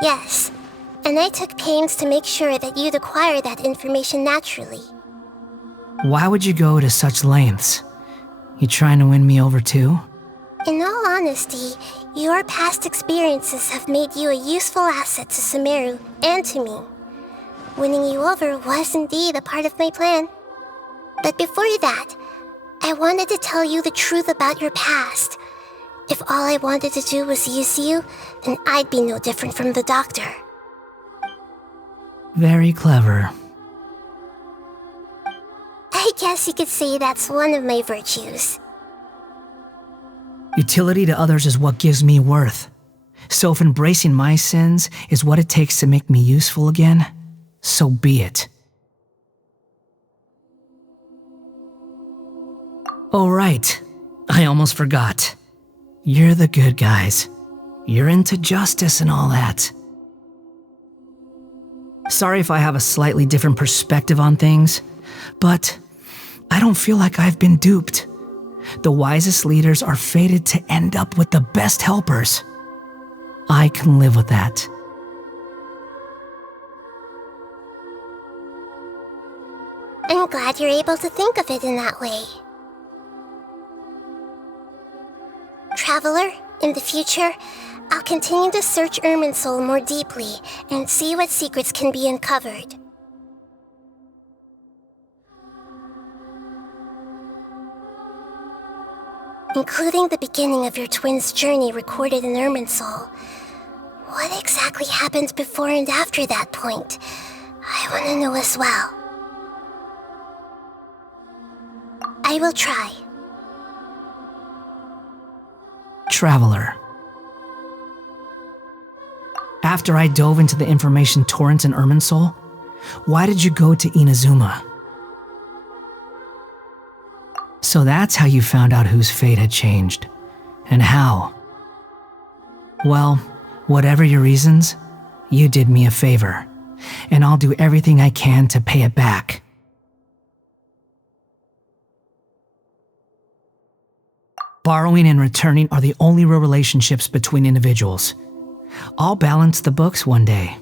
Yes, and I took pains to make sure that you'd acquire that information naturally. Why would you go to such lengths? You trying to win me over too? In all honesty, your past experiences have made you a useful asset to Sumeru and to me. Winning you over was indeed a part of my plan. But before that, I wanted to tell you the truth about your past. If all I wanted to do was use you, then I'd be no different from the doctor. Very clever. I guess you could say that's one of my virtues. Utility to others is what gives me worth. So if embracing my sins is what it takes to make me useful again, so be it. Oh right, I almost forgot. You're the good guys. You're into justice and all that. Sorry if I have a slightly different perspective on things, but I don't feel like I've been duped. The wisest leaders are fated to end up with the best helpers. I can live with that. I'm glad you're able to think of it in that way. Traveler, in the future, I'll continue to search Irminsul more deeply and see what secrets can be uncovered. Including the beginning of your twins' journey recorded in Irminsul. What exactly happened before and after that point? I want to know as well. I will try. Traveler. After I dove into the information torrent in Irminsul, why did you go to Inazuma? So that's how you found out whose fate had changed. And how. Well, whatever your reasons, you did me a favor, and I'll do everything I can to pay it back. Borrowing and returning are the only real relationships between individuals. I'll balance the books one day.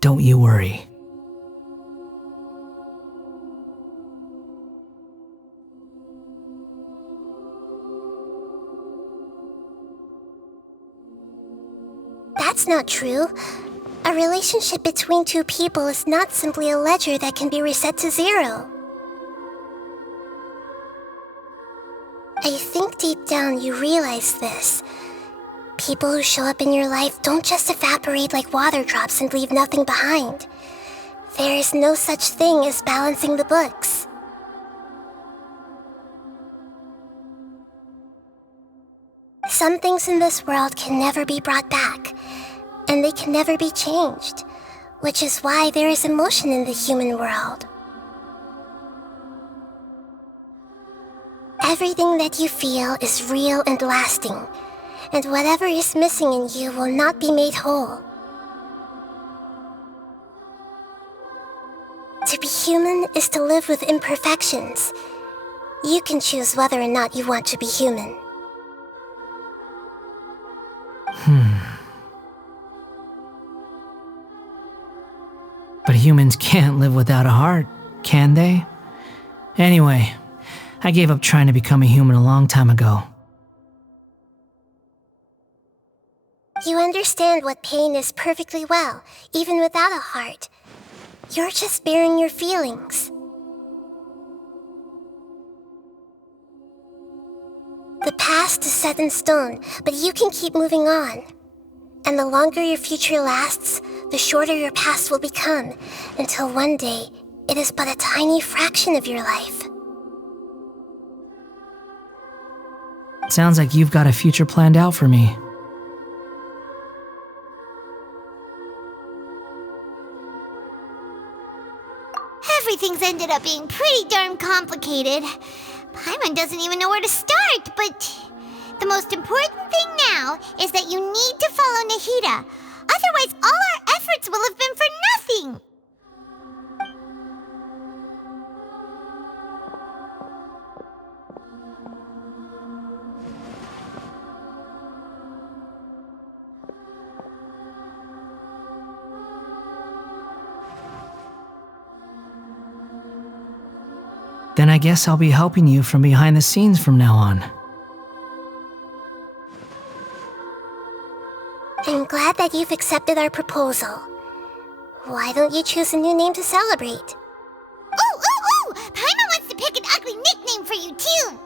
Don't you worry. That's not true. A relationship between two people is not simply a ledger that can be reset to zero. I think deep down you realize this. People who show up in your life don't just evaporate like water drops and leave nothing behind. There is no such thing as balancing the books. Some things in this world can never be brought back, and they can never be changed, which is why there is emotion in the human world. Everything that you feel is real and lasting, and whatever is missing in you will not be made whole. To be human is to live with imperfections. You can choose whether or not you want to be human. But humans can't live without a heart, can they? Anyway, I gave up trying to become a human a long time ago. You understand what pain is perfectly well, even without a heart. You're just bearing your feelings. The past is set in stone, but you can keep moving on. And the longer your future lasts, the shorter your past will become, until one day, it is but a tiny fraction of your life. Sounds like you've got a future planned out for me. Everything's ended up being pretty darn complicated. Paimon doesn't even know where to start, but the most important thing now is that you need to follow Nahida. Otherwise, all our efforts will have been for nothing. Then I guess I'll be helping you from behind the scenes from now on. I'm glad that you've accepted our proposal. Why don't you choose a new name to celebrate? Ooh! Paimon wants to pick an ugly nickname for you, too!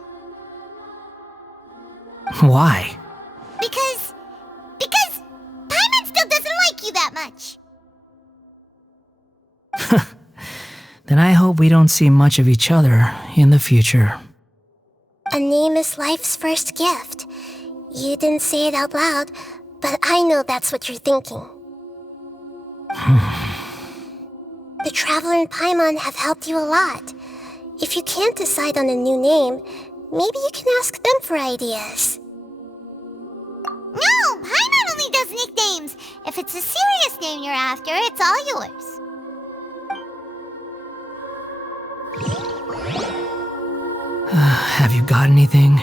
Why? Because Paimon still doesn't like you that much. Then I hope we don't see much of each other in the future. A name is life's first gift. You didn't say it out loud, but I know that's what you're thinking. The Traveler and Paimon have helped you a lot. If you can't decide on a new name, maybe you can ask them for ideas. No! Paimon only does nicknames! If it's a serious name you're after, it's all yours. Have you got anything?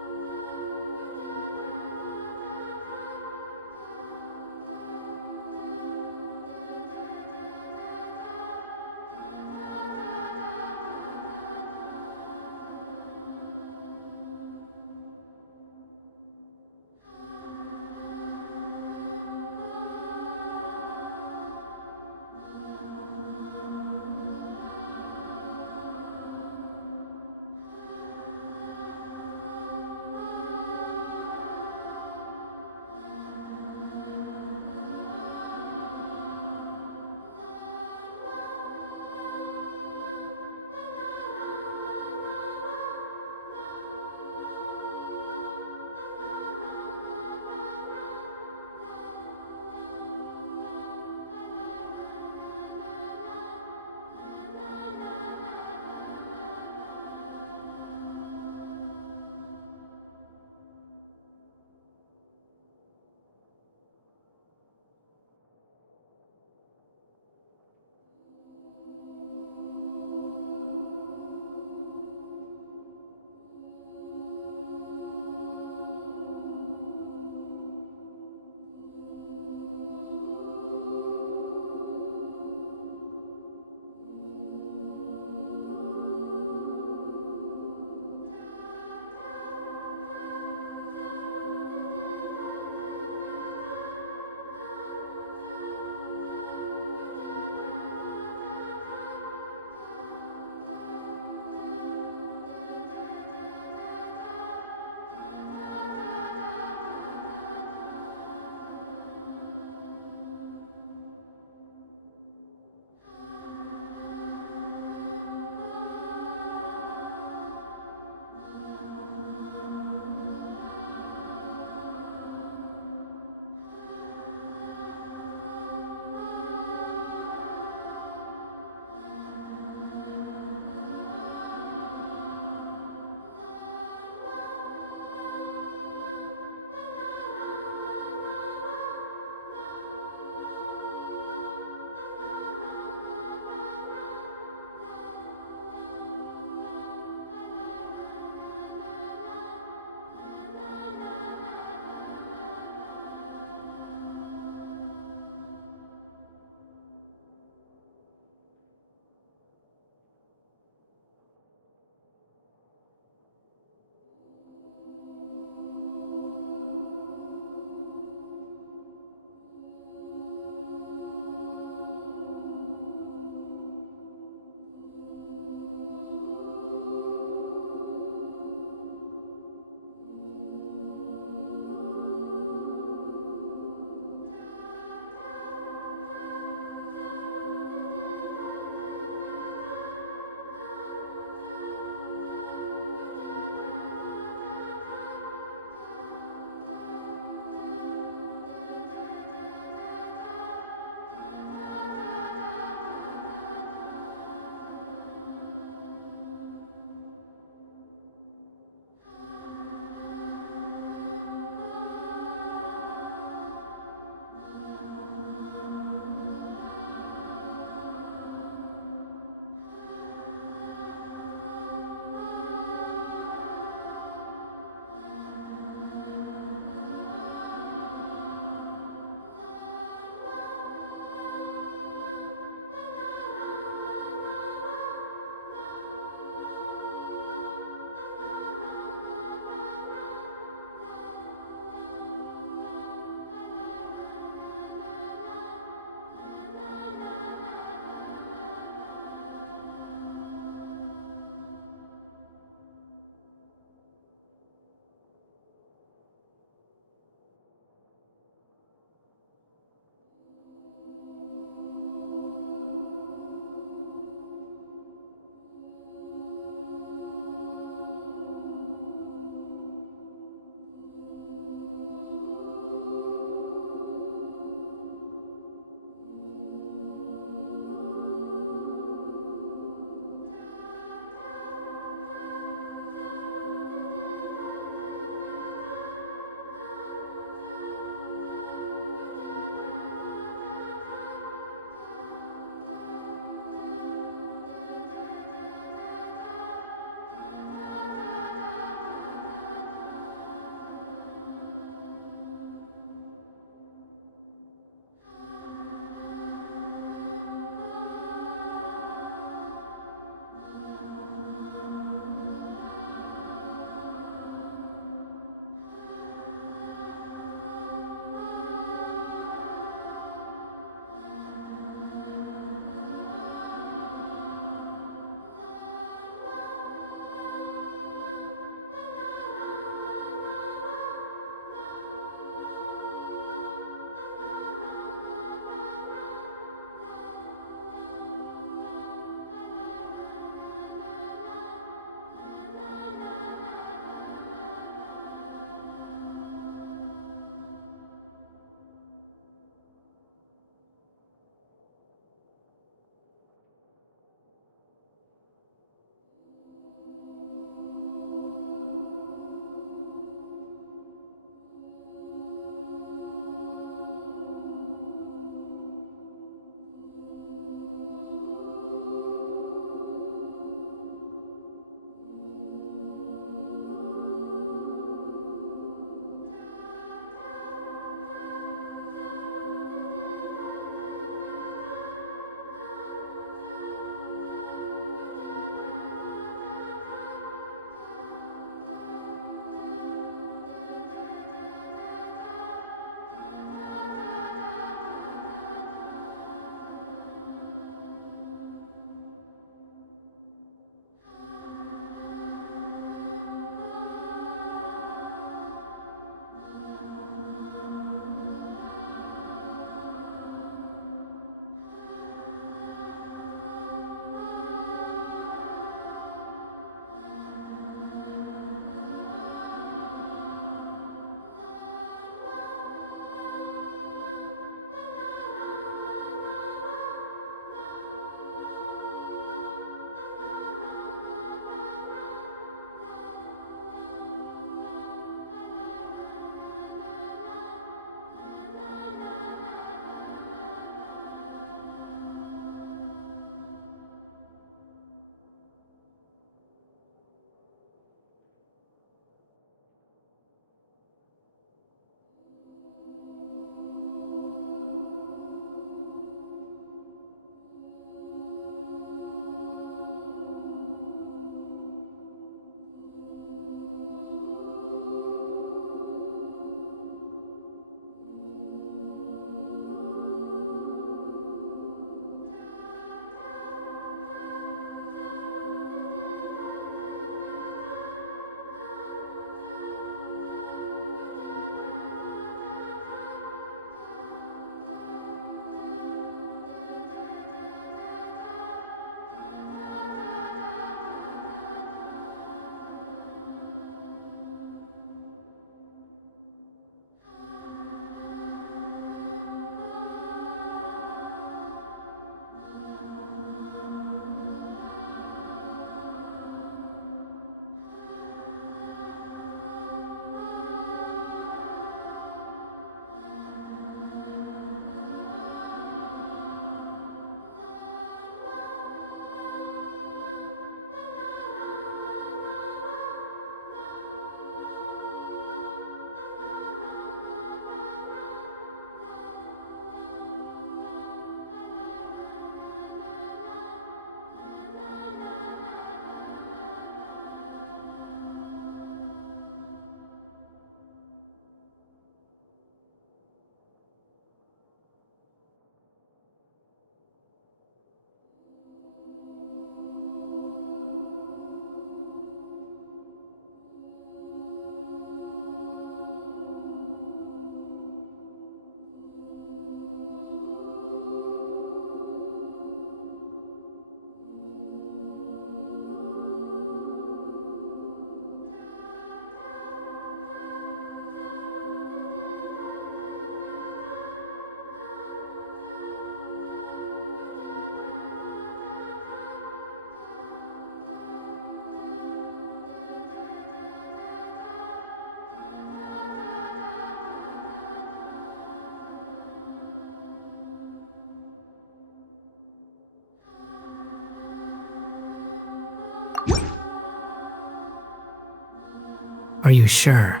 Are you sure?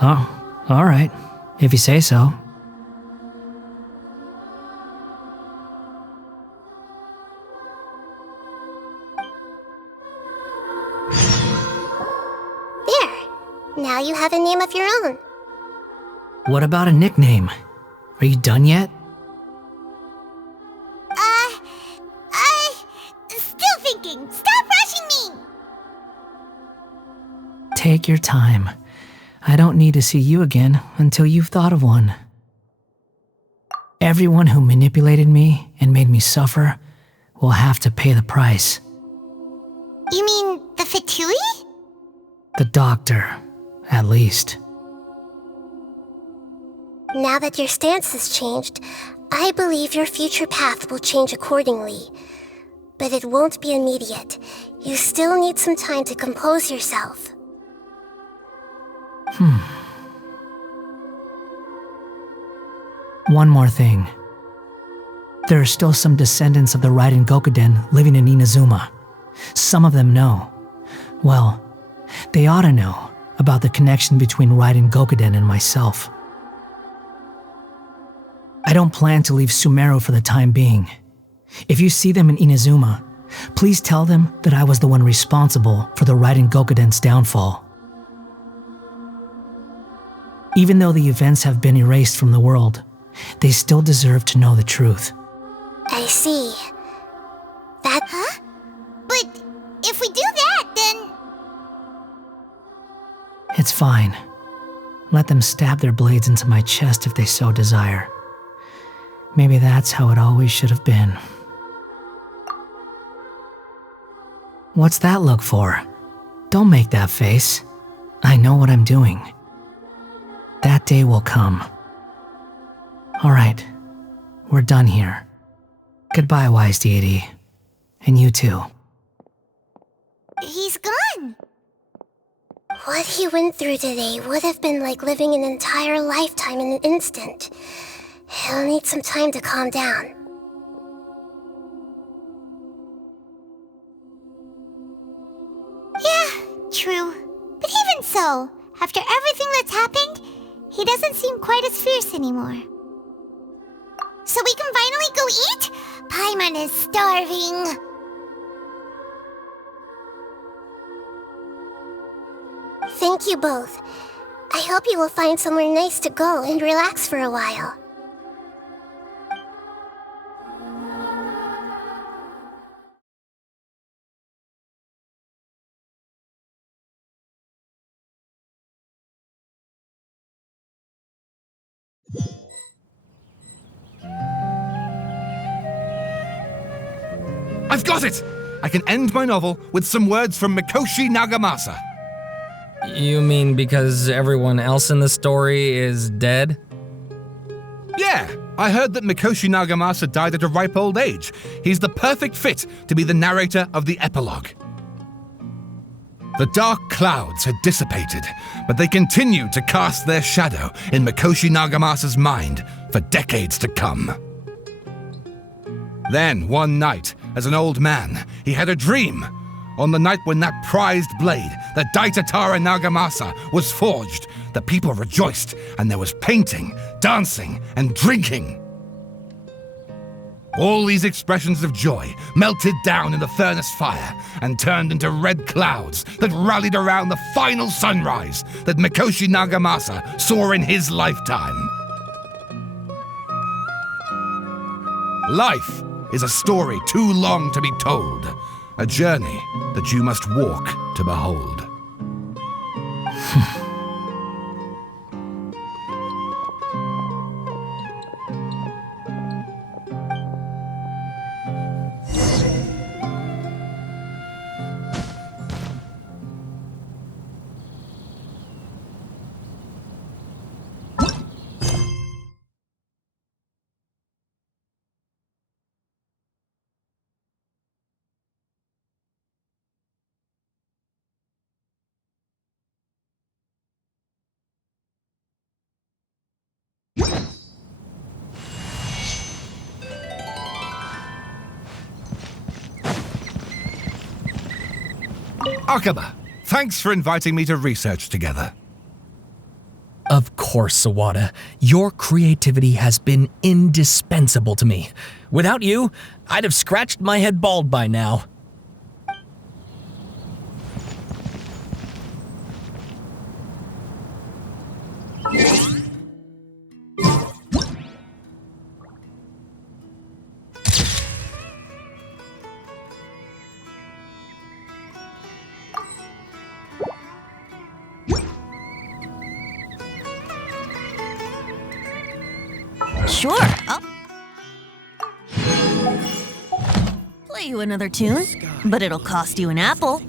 Oh, alright. If you say so. There! Now you have a name of your own. What about a nickname? Are you done yet? Still thinking. Stop rushing me! Take your time. I don't need to see you again until you've thought of one. Everyone who manipulated me and made me suffer will have to pay the price. You mean the Fatui? The doctor, at least. Now that your stance has changed, I believe your future path will change accordingly. But it won't be immediate. You still need some time to compose yourself. One more thing. There are still some descendants of the Raiden Gokuden living in Inazuma. Some of them know. Well, they ought to know about the connection between Raiden Gokuden and myself. I don't plan to leave Sumeru for the time being. If you see them in Inazuma, please tell them that I was the one responsible for the Raiden Gokuden's downfall. Even though the events have been erased from the world, they still deserve to know the truth. I see. That... Huh? But if we do that, then... It's fine. Let them stab their blades into my chest if they so desire. Maybe that's how it always should have been. What's that look for? Don't make that face. I know what I'm doing. That day will come. Alright, we're done here. Goodbye, wise deity. And you too. He's gone. What he went through today would have been like living an entire lifetime in an instant. He'll need some time to calm down. Yeah, true. But even so, after everything that's happened, he doesn't seem quite as fierce anymore. So we can finally go eat? Paimon is starving. Thank you both. I hope you will find somewhere nice to go and relax for a while. I've got it! I can end my novel with some words from Mikoshi Nagamasa. You mean because everyone else in the story is dead? Yeah, I heard that Mikoshi Nagamasa died at a ripe old age. He's the perfect fit to be the narrator of the epilogue. The dark clouds had dissipated, but they continued to cast their shadow in Mikoshi Nagamasa's mind for decades to come. Then, one night, as an old man, he had a dream. On the night when that prized blade, the Daitatara Nagamasa, was forged, the people rejoiced, and there was painting, dancing, and drinking. All these expressions of joy melted down in the furnace fire and turned into red clouds that rallied around the final sunrise that Mikoshi Nagamasa saw in his lifetime. Life is a story too long to be told, a journey that you must walk to behold. Akaba, thanks for inviting me to research together. Of course, Sawada. Your creativity has been indispensable to me. Without you, I'd have scratched my head bald by now. Sure, I'll play you another tune, but it'll cost you an apple.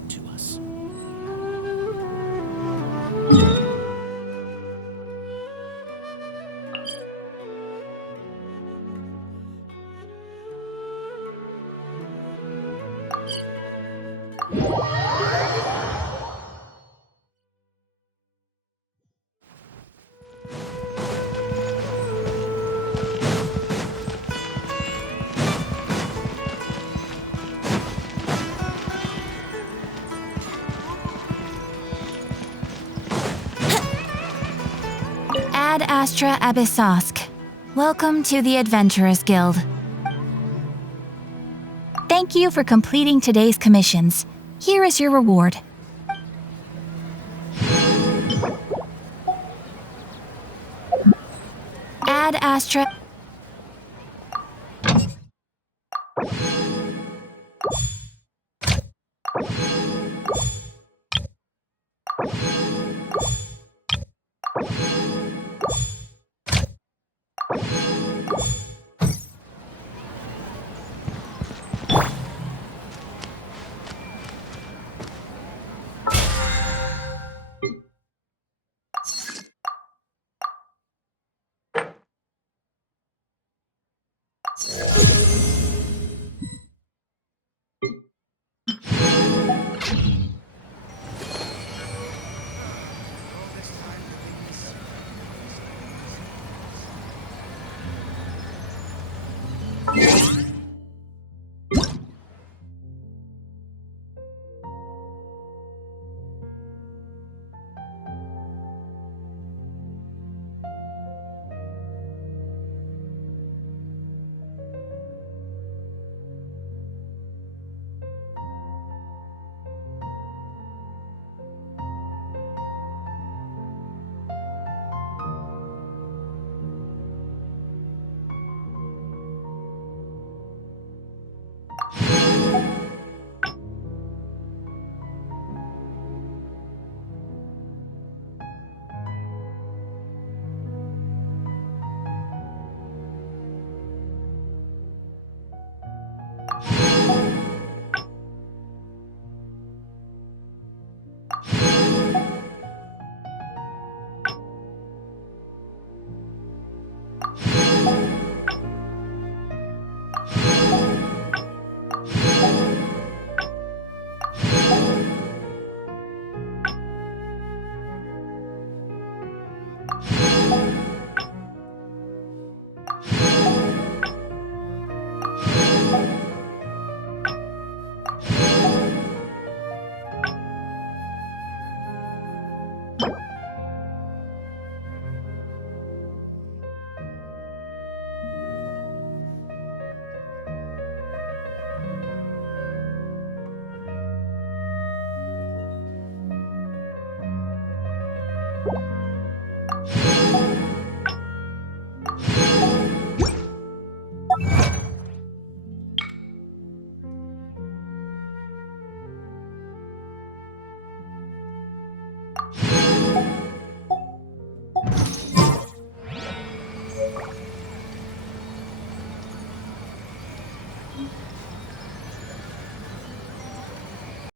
Ad Astra Abyssosk. Welcome to the Adventurers Guild. Thank you for completing today's commissions. Here is your reward. Ad Astra...